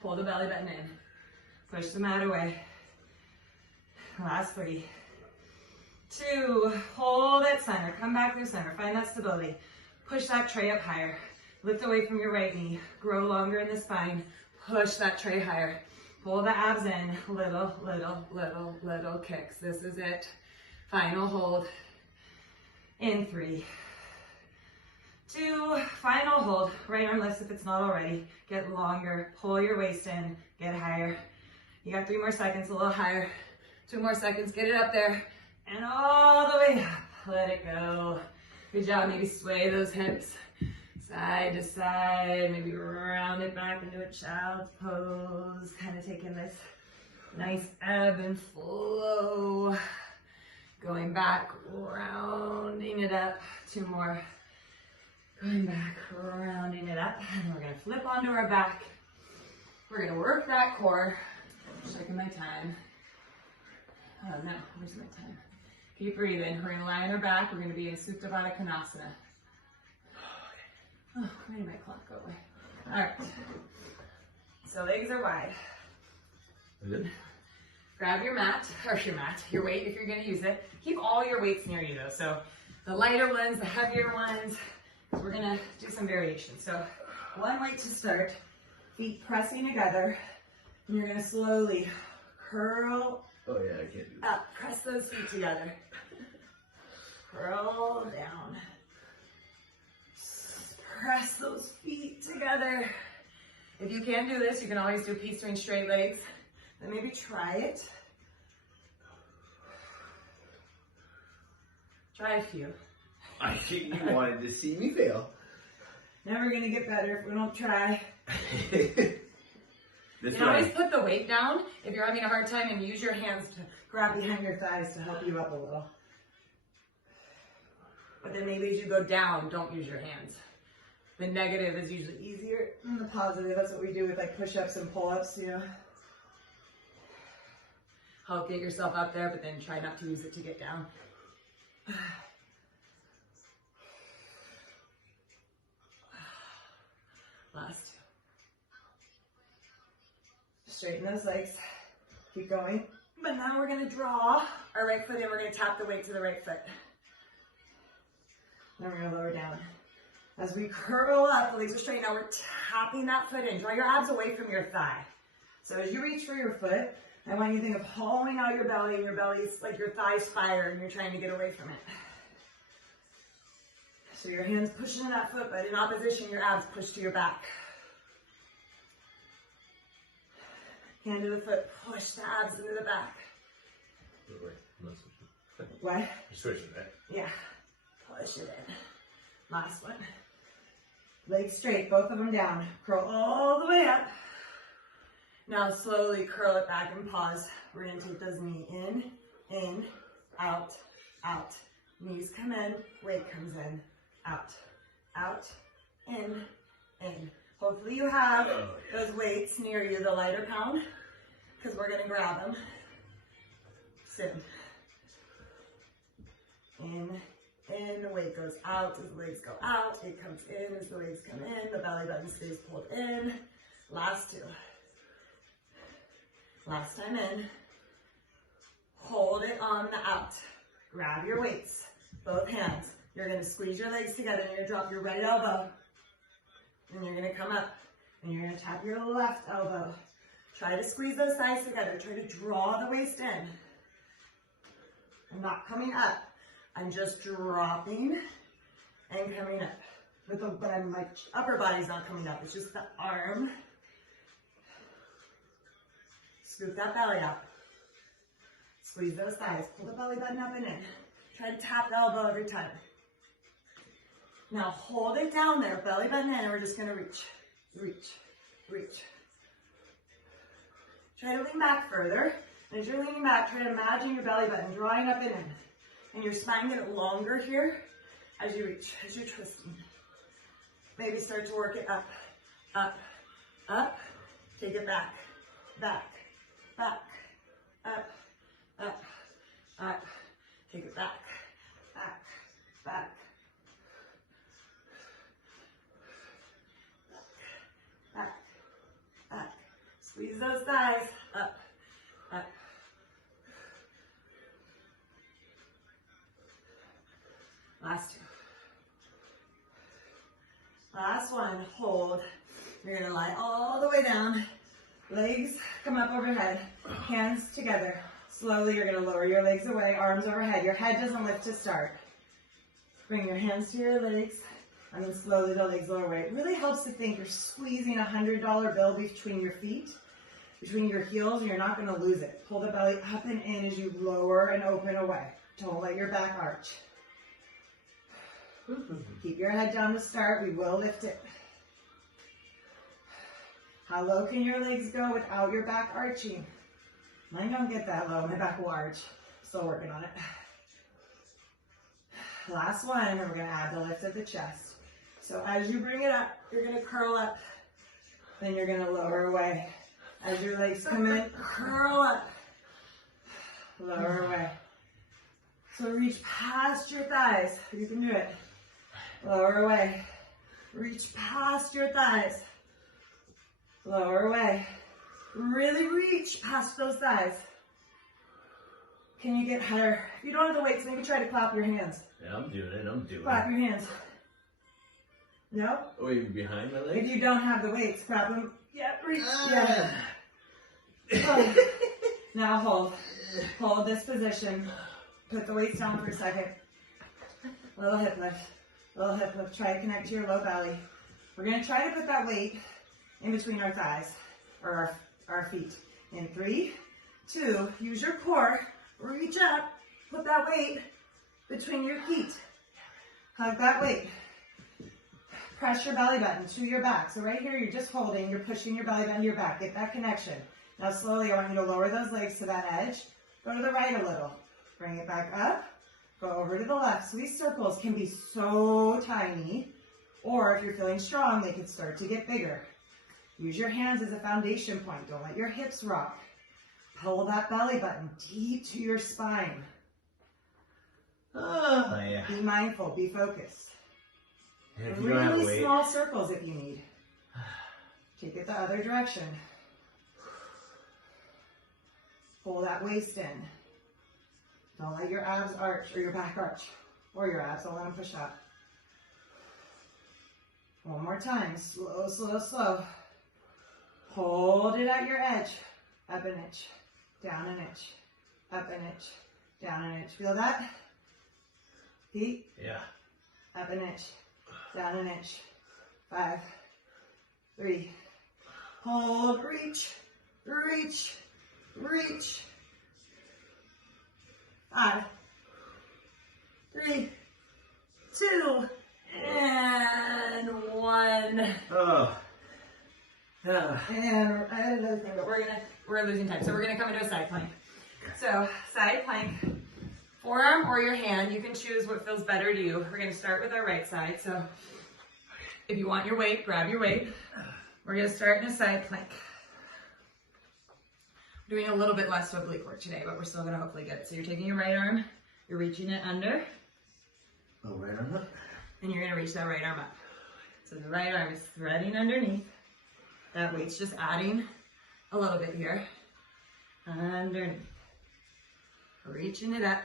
Pull the belly button in. Push the mat away. Last 3. 2, hold at center. Come back through center. Find that stability. Push that tray up higher. Lift away from your right knee. Grow longer in the spine. Push that tray higher. Pull the abs in. Little, little, little, little kicks. This is it. Final hold. In 3, 2, final hold. Right arm lifts if it's not already. Get longer. Pull your waist in. Get higher. You got 3 more seconds. A little higher. 2 more seconds. Get it up there. And all the way up. Let it go. Good job. Maybe sway those hips side to side. Maybe round it back into a child's pose. Kind of taking this nice ebb and flow. Going back, rounding it up. 2 more. Going back, rounding it up. And we're going to flip onto our back. We're going to work that core. Checking my time. Oh no, where's my time? Keep breathing. We're going to lie on our back. We're going to be in Supta Baddha Konasana. Oh, where did my clock go away? All right. So legs are wide. Good. Grab your mat, or your weight if you're going to use it. Keep all your weights near you though. So the lighter ones, the heavier ones, we're going to do some variations. So 1 weight to start, feet pressing together, and you're going to slowly curl Oh yeah, I can't do that. up. Press those feet together. Curl down. Press those feet together. If you can't do this, you can always do a piece doing straight legs. Then maybe try it. Try a few. I think you wanted to see me fail. Never gonna get better if we don't try. You That's can always right. put the weight down if you're having a hard time and use your hands to grab behind your thighs to help you up a little. But then maybe as you go down, don't use your hands. The negative is usually easier than the positive. That's what we do with like push-ups and pull-ups, you know. Help get yourself up there, but then try not to use it to get down. Last 2. Straighten those legs. Keep going. But now we're going to draw our right foot in. We're going to tap the weight to the right foot. Then we're going to lower down. As we curl up, the legs are straight. Now we're tapping that foot in. Draw your abs away from your thigh. So as you reach for your foot, I want you to think of hollowing out your belly, and your belly's like your thighs fire, and you're trying to get away from it. So your hands push into that foot, but in opposition, your abs push to your back. Hand to the foot, push the abs into the back. Wait, I'm not switching. What? You're switching, right? Yeah. Push it in. Last one. Legs straight, both of them down. Curl all the way up. Now slowly curl it back and pause. We're going to take those knees in, out, out. Knees come in, weight comes in, out, out, in. Hopefully you have those weights near you, the lighter pound, because we're going to grab them soon. In, the weight goes out as the legs go out. It comes in as the legs come in. The belly button stays pulled in. Last 2. Last time in. Hold it on the out. Grab your weights, both hands. You're going to squeeze your legs together and you're going to drop your right elbow. And you're going to come up and you're going to tap your left elbow. Try to squeeze those thighs together. Try to draw the waist in. I'm not coming up. I'm just dropping and coming up. But my upper body's not coming up. It's just the arm. Scoop that belly up. Squeeze those thighs. Pull the belly button up and in. Try to tap the elbow every time. Now hold it down there, belly button in, and we're just going to reach, reach, reach. Try to lean back further. And as you're leaning back, try to imagine your belly button drawing up and in. And your spine get longer here as you reach, as you're twisting. Maybe start to work it up, up, up. Take it back, back, back, up, up, up. Take it back, back, back. Back, back. Squeeze those thighs, up, up. Last two. Last one, hold. You're gonna lie all the way down. Legs come up overhead, hands together. Slowly you're gonna lower your legs away, arms overhead. Your head doesn't lift to start. Bring your hands to your legs, and then slowly the legs lower away. It really helps to think you're squeezing a $100 bill between your feet, between your heels, and you're not gonna lose it. Pull the belly up and in as you lower and open away. Don't let your back arch. Keep your head down to start. We will lift it. How low can your legs go without your back arching? Mine don't get that low. My back will arch. Still working on it. Last one, and we're going to add the lift of the chest. So as you bring it up, you're going to curl up. Then you're going to lower away. As your legs come in, curl up. Lower away. So reach past your thighs. You can do it. Lower away. Reach past your thighs. Lower away. Really reach past those thighs. Can you get higher? If you don't have the weights, maybe try to clap your hands. Yeah, I'm doing it. Clap your hands. No? Oh, you're behind my If legs? you don't have the weights, clap them. Yeah, reach. Yeah. Oh. Now hold. Hold this position. Put the weights down for a second. Little hip lift. Little hip lift. Try to connect to your low belly. We're going to try to put that weight in between our thighs, or our feet. In 3, 2, use your core. Reach up. Put that weight between your feet. Hug that weight. Press your belly button to your back. So right here, you're just holding. You're pushing your belly button to your back. Get that connection. Now slowly, I want you to lower those legs to that edge. Go to the right a little. Bring it back up. Go over to the left. So these circles can be so tiny, or if you're feeling strong, they can start to get bigger. Use your hands as a foundation point. Don't let your hips rock. Pull that belly button deep to your spine. Oh, yeah. Be mindful. Be focused. And if you don't have Really weight, small circles if you need. Take it the other direction. Pull that waist in. Don't let your abs arch, or your back arch, or your abs. Don't let them push up. One more time. Slow, slow, slow. Hold it at your edge. Up an inch. Down an inch. Up an inch. Down an inch. Feel that? Feet. yeah. Up an inch. Down an inch. 5, 3. Hold. Reach. Reach. Reach. 5, 3, 2, and 1. Oh. And we're losing time. So we're gonna come into a side plank. So side plank, forearm or your hand, you can choose what feels better to you. We're gonna start with our right side. So if you want your weight, grab your weight. We're gonna start in a side plank. Doing a little bit less oblique work today, but we're still gonna hopefully get it. So you're taking your right arm, you're reaching it under, Oh, right on up. and you're gonna reach that right arm up. So the right arm is threading underneath. That weight's just adding a little bit here. Underneath. Reaching it up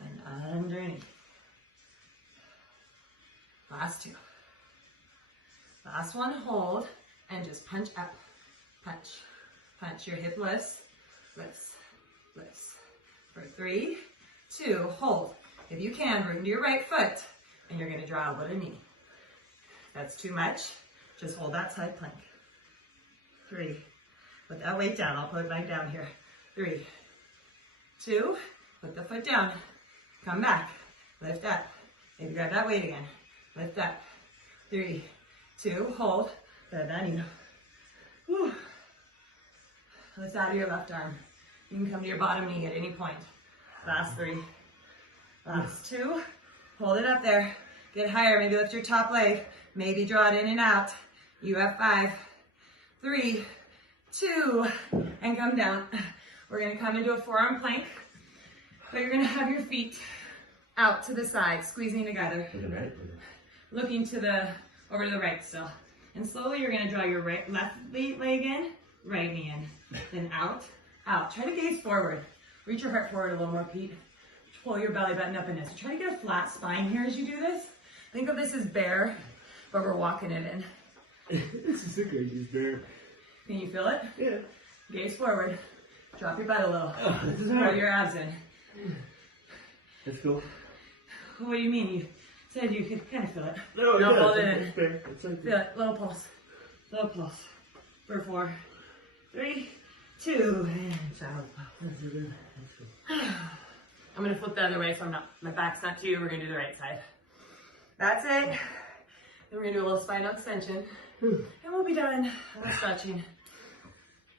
and underneath. Last 2. Last one, hold, and just punch up. Punch. Punch your hip lifts, lifts, lifts. For 3, 2, hold. If you can, bring to your right foot, and you're gonna draw elbow to knee. If that's too much, just hold that side plank. 3, put that weight down. I'll put it back down here. 3, 2, put the foot down. Come back, lift up. Maybe grab that weight again. Lift up. 3, 2, hold. Bend that knee. Whew. Lift out of your left arm. You can come to your bottom knee at any point. Last 3. Last 2. Hold it up there. Get higher, maybe lift your top leg. Maybe draw it in and out. You have 5, 3, 2, and come down. We're gonna come into a forearm plank, but you're gonna have your feet out to the side, squeezing together. Looking right? Looking over to the right still. And slowly you're gonna draw your left leg in, right knee in. Then out, out. Try to gaze forward. Reach your heart forward a little more, Pete. Pull your belly button up in this. Try to get a flat spine here as you do this. Think of this as bear, but we're walking it in. This is a great bear. Can you feel it? Yeah. Gaze forward. Drop your butt a little. Oh, this is Throw hard. your abs in. Let's go. What do you mean? You said you could kind of feel it. No, Don't yeah, hold it it's in. fair. It's like Feel it. Little pulse. Little pulse. For 4, 3, 2, and child's pose. I'm gonna flip the other way so my back's not to you. We're gonna do the right side. That's it. Then we're gonna do a little spinal extension. And we'll be done. A little stretching.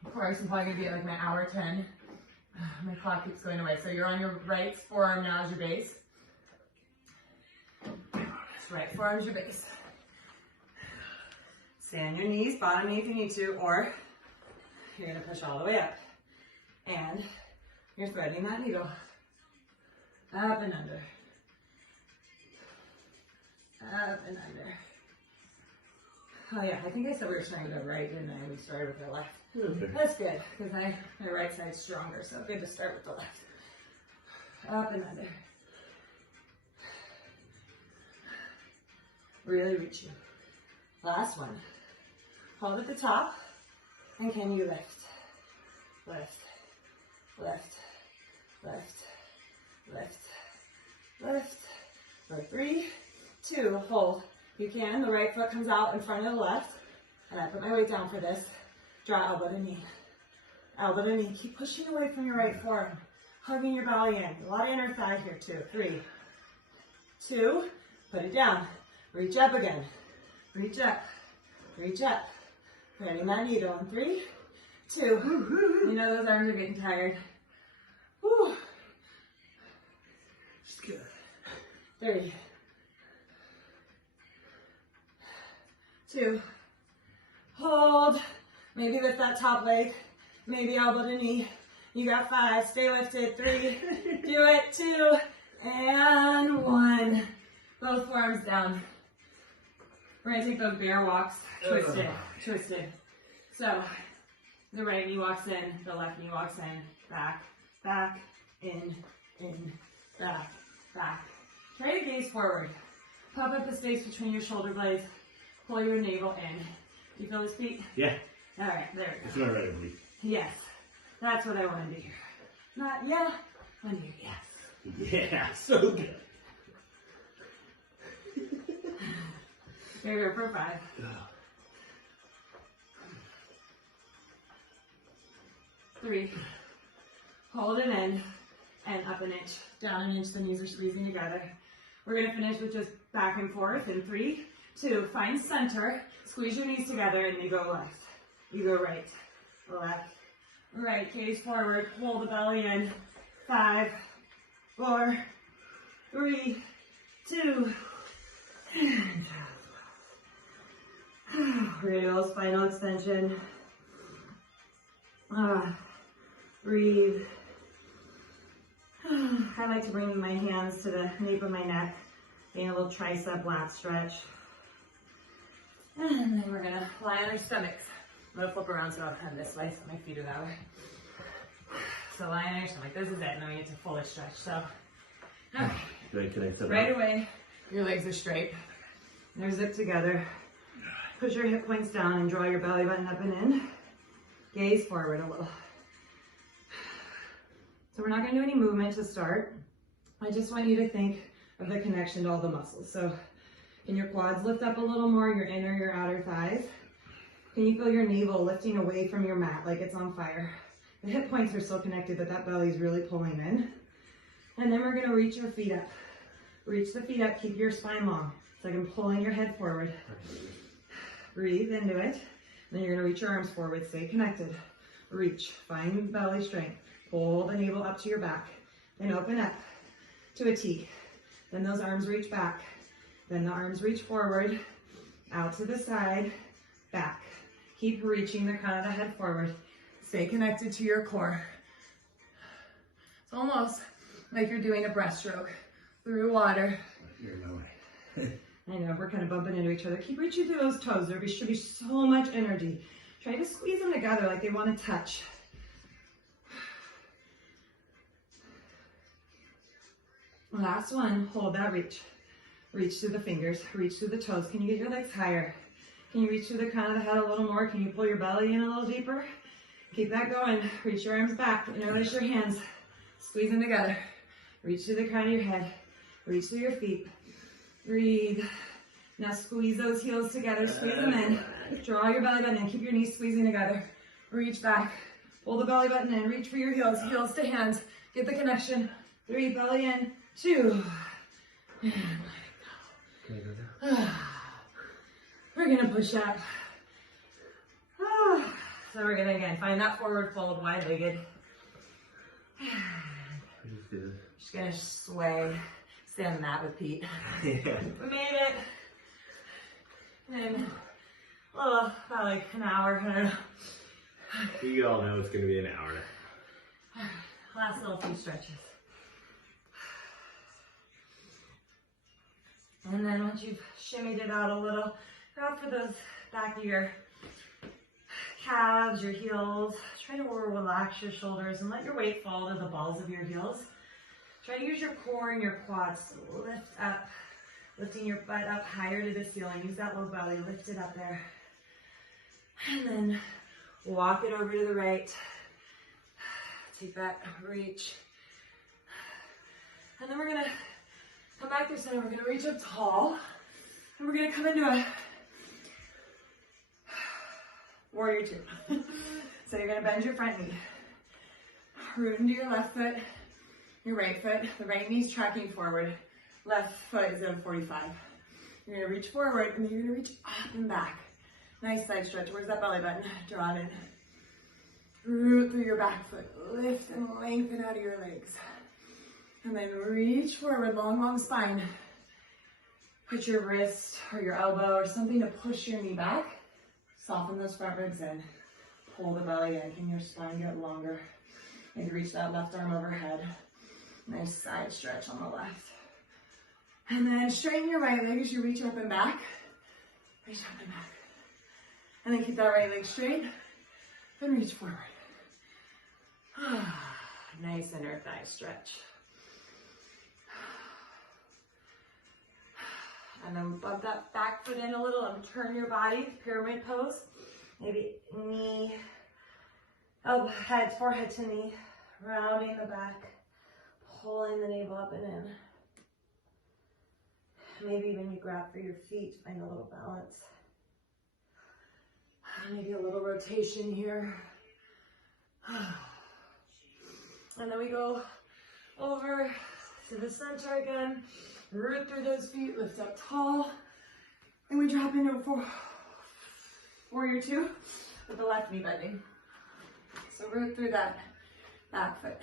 Of course, I'm probably gonna be at like my hour 10. My clock keeps going away. So you're on your right forearm now as your base. That's right, forearm's your base. Stay on your knees, bottom knee if you need to, or you're gonna push all the way up. And you're threading that needle. Up and under. Up and under. Oh yeah, I think I said we were starting with the right, didn't I? We started with the left. okay. That's good, because my right side's stronger, so good to start with the left. Up and under. Really reach you. Last one. Hold at the top, and can you lift? Lift, lift, lift, lift, lift. For 3, 2, hold. You can, the right foot comes out in front of the left, and I put my weight down for this. Draw elbow to knee. Elbow to knee. Keep pushing away from your right forearm. Hugging your belly in. A lot of inner thigh here too. 3, 2, put it down. Reach up again. Reach up. Reach up. Threading that needle in 3, 2. You know those arms are getting tired. Whew. Just good. 3, 2. Hold. Maybe lift that top leg. Maybe elbow to knee. You got 5. Stay lifted. 3. Do it. 2. And 1. Both forearms down. We're going to take those bear walks. Twisted. Twisted. So, the right knee walks in. The left knee walks in. Back. Back. In. Back. Back. Try to gaze forward. Pop up the space between your shoulder blades. Pull your navel in. Do you feel this, Pete? Yeah. All right, there we It's go. not right, Lee. Yes. That's what I wanted to hear. Not yeah, I want to hear yes. Yeah, so good. Here we go for 5. 3. Hold it in and up an inch, down an inch. The knees are squeezing together. We're going to finish with just back and forth in 3, 2. Find center. Squeeze your knees together and you go left. You go right. Left. Right. Gaze forward. Pull the belly in. 5, 4, 3, 2. Real spinal extension. Breathe. I like to bring my hands to the nape of my neck, getting a little tricep lat stretch. And then we're gonna lie on our stomachs. I'm gonna flip around so I'll have this way, so my feet are that way. So lie on your stomach. This is it, and then we get to fully stretch. So, okay. Can I sit Right up? away, your legs are straight. They're zipped together. Push your hip points down and draw your belly button up and in. Gaze forward a little. So we're not going to do any movement to start. I just want you to think of the connection to all the muscles. So can your quads lift up a little more, your inner, your outer thighs? Can you feel your navel lifting away from your mat like it's on fire? The hip points are still connected, but that belly's really pulling in. And then we're going to reach your feet up. Reach the feet up, keep your spine long. It's like I'm pulling your head forward. Breathe into it. Then you're going to reach your arms forward, stay connected. Reach, find belly strength. Pull the navel up to your back. Then open up to a T. Then those arms reach back. Then the arms reach forward, out to the side, back. Keep reaching the crown of the head forward. Stay connected to your core. It's almost like you're doing a breaststroke through water. You're in my way. I know, we're kind of bumping into each other. Keep reaching through those toes. There should be so much energy. Try to squeeze them together like they want to touch. Last one, hold that reach. Reach through the fingers, reach through the toes. Can you get your legs higher? Can you reach through the crown of the head a little more? Can you pull your belly in a little deeper? Keep that going. Reach your arms back. Interlace your hands. Squeeze them together. Reach through the crown of your head. Reach through your feet. Breathe. Now squeeze those heels together. Squeeze them in. Draw your belly button in. Keep your knees squeezing together. Reach back. Pull the belly button in. Reach for your heels. Heels to hands. Get the connection. 3, belly in. 2. And Can I go down? we're gonna push up. So we're gonna again find that forward fold, wide-legged. Just gonna sway. Stay on the mat with Pete. Yeah. We made it. And about like an hour. I don't know. You all know it's going to be an hour. Last little few stretches. And then once you've shimmied it out a little, grab for those back of your calves, your heels. Try to relax your shoulders and let your weight fall to the balls of your heels. Try to use your core and your quads to lift up, lifting your butt up higher to the ceiling. Use that low belly, lift it up there. And then walk it over to the right. Take that reach. And then we're gonna come back to center. We're gonna reach up tall. And we're gonna come into a warrior 2. So you're gonna bend your front knee. Root into your left foot, your right foot. The right knee's tracking forward. Left foot is at 45. You're gonna reach forward and then you're gonna reach up and back. Nice side stretch. Where's that belly button? Draw it in. Root through your back foot. Lift and lengthen out of your legs. And then reach forward, long, long spine. Put your wrist or your elbow or something to push your knee back. Soften those front ribs in. Pull the belly in. Can your spine get longer? Maybe reach that left arm overhead. Nice side stretch on the left. And then straighten your right leg as you reach up and back. Reach up and back. And then keep that right leg straight. And reach forward. Nice inner thigh stretch. And then bump that back foot in a little and turn your body, pyramid pose. Maybe knee, elbow, head, forehead to knee, rounding the back, pulling the navel up and in. Maybe even you grab for your feet, find a little balance. Maybe a little rotation here. And then we go over to the center again. Root through those feet, lift up tall. And we drop into a warrior 2 with the left knee bending. So root through that back foot.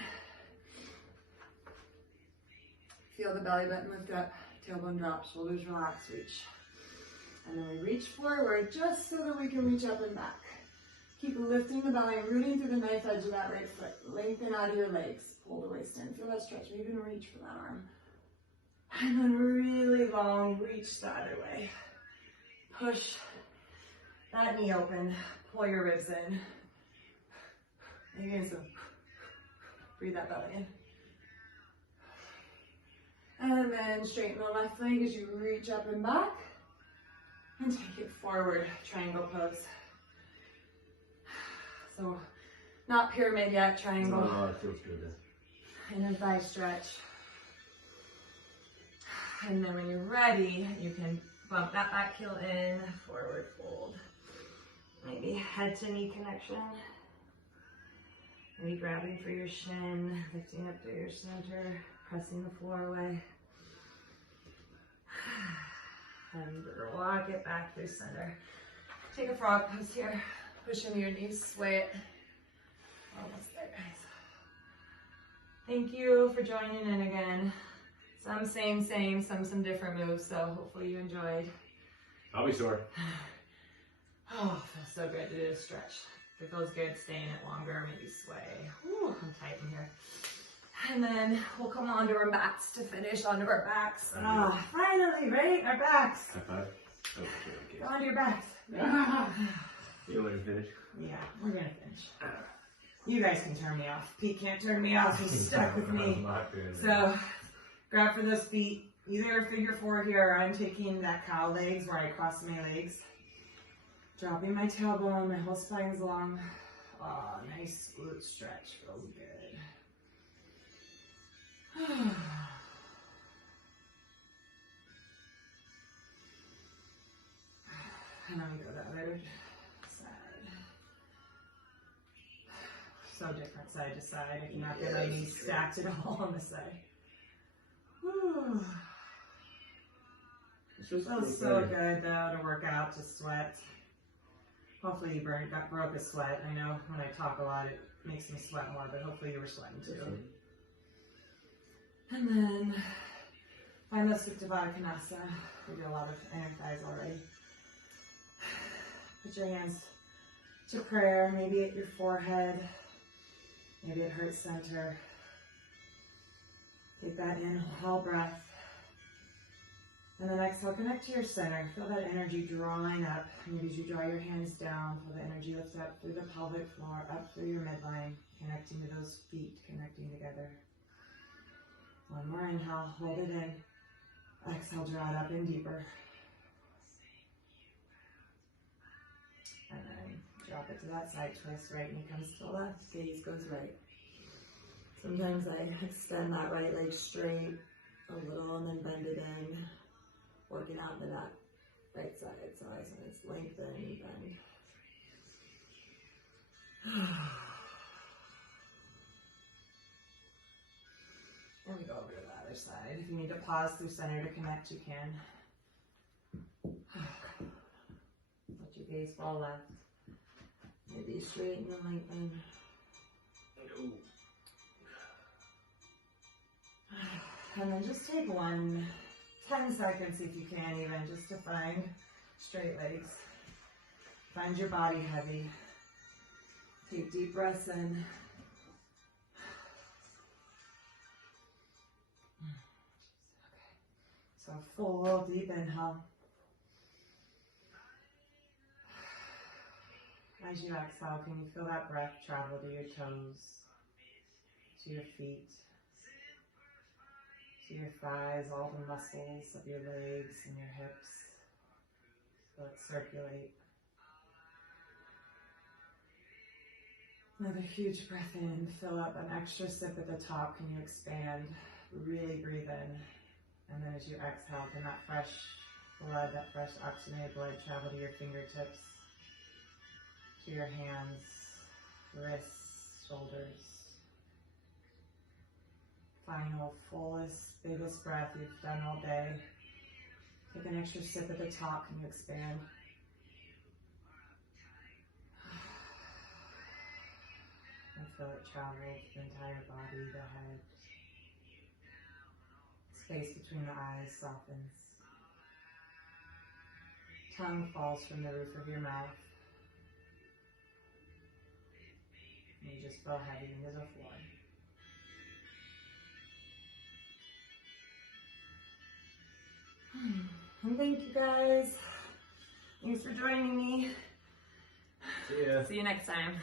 Feel the belly button lift up, tailbone drop, shoulders relax, reach. And then we reach forward just so that we can reach up and back. Keep lifting the belly, rooting through the knife edge of that right foot. Lengthen out of your legs. Pull the waist in. Feel that stretch. Maybe even reach for that arm. And then really long, reach the other way. Push that knee open. Pull your ribs in. And you're gonna breathe that belly in. And then straighten the left leg as you reach up and back. And take it forward, triangle pose. So, not pyramid yet, triangle. Oh, it feels good. Inner thigh stretch. And then when you're ready, you can bump that back heel in, forward fold. Maybe head to knee connection. Maybe grabbing for your shin, lifting up through your center, pressing the floor away. And walk it back through center. Take a frog pose here. Push into your knees, sway it. Almost there, guys. Thank you for joining in again. Some same, some different moves, so hopefully you enjoyed. I'll be sore. Oh, feels so good to do a stretch. If it feels good, stay in it longer, maybe sway. Ooh, I'm tight in here. And then we'll come onto our backs to finish onto our backs. Ah, finally, right? Our backs. High five. Oh, Go onto your backs. You want to finish? Yeah, we're gonna finish. You guys can turn me off. Pete can't turn me off. He's stuck with me. I'm not doing that. So, grab for those feet. Either figure four here, or I'm taking that cow legs where I cross my legs. Dropping my tailbone, my whole spine's long. Oh, nice glute stretch. Feels good. And then we go the other side. So different side to side. I cannot get my knees stacked at all on this side. Whew. It's just Feels so good though to work out, to sweat. Hopefully you broke a sweat. I know when I talk a lot it makes me sweat more, but hopefully you were sweating too. And then find the Supta Baddha Konasana. We do a lot of inner thighs already. Put your hands to prayer, maybe at your forehead, maybe at heart center. Take that inhale breath. And then exhale, connect to your center. Feel that energy drawing up. Maybe as you draw your hands down, feel the energy lift up through the pelvic floor, up through your midline, connecting to those feet, connecting together. One more inhale, hold it in. Exhale, draw it up in deeper. And then drop it to that side twist. Right knee comes to the left, gaze goes right. Sometimes I extend that right leg straight a little and then bend it in. Working out into that right side, so as it's lengthen and bend. And we go over to the other side. If you need to pause through center to connect, you can. Let your gaze fall left. Maybe straighten and lengthen. And then just take 10 seconds if you can even, just to find straight legs. Find your body heavy. Take deep breaths in. So full deep inhale. As you exhale, can you feel that breath travel to your toes, to your feet, to your thighs, all the muscles of your legs and your hips. Feel it circulate. Another huge breath in, fill up an extra sip at the top. Can you expand? Really breathe in. And then as you exhale, can that fresh blood, that fresh oxygenated blood travel to your fingertips, to your hands, wrists, shoulders. Final, fullest, biggest breath you've done all day. Take an extra sip at the top. Can you expand? And feel it travel to the entire body, the head. Space between the eyes softens. Tongue falls from the roof of your mouth. And you just feel heavy into the floor. And thank you guys. Thanks for joining me. See ya. See you next time.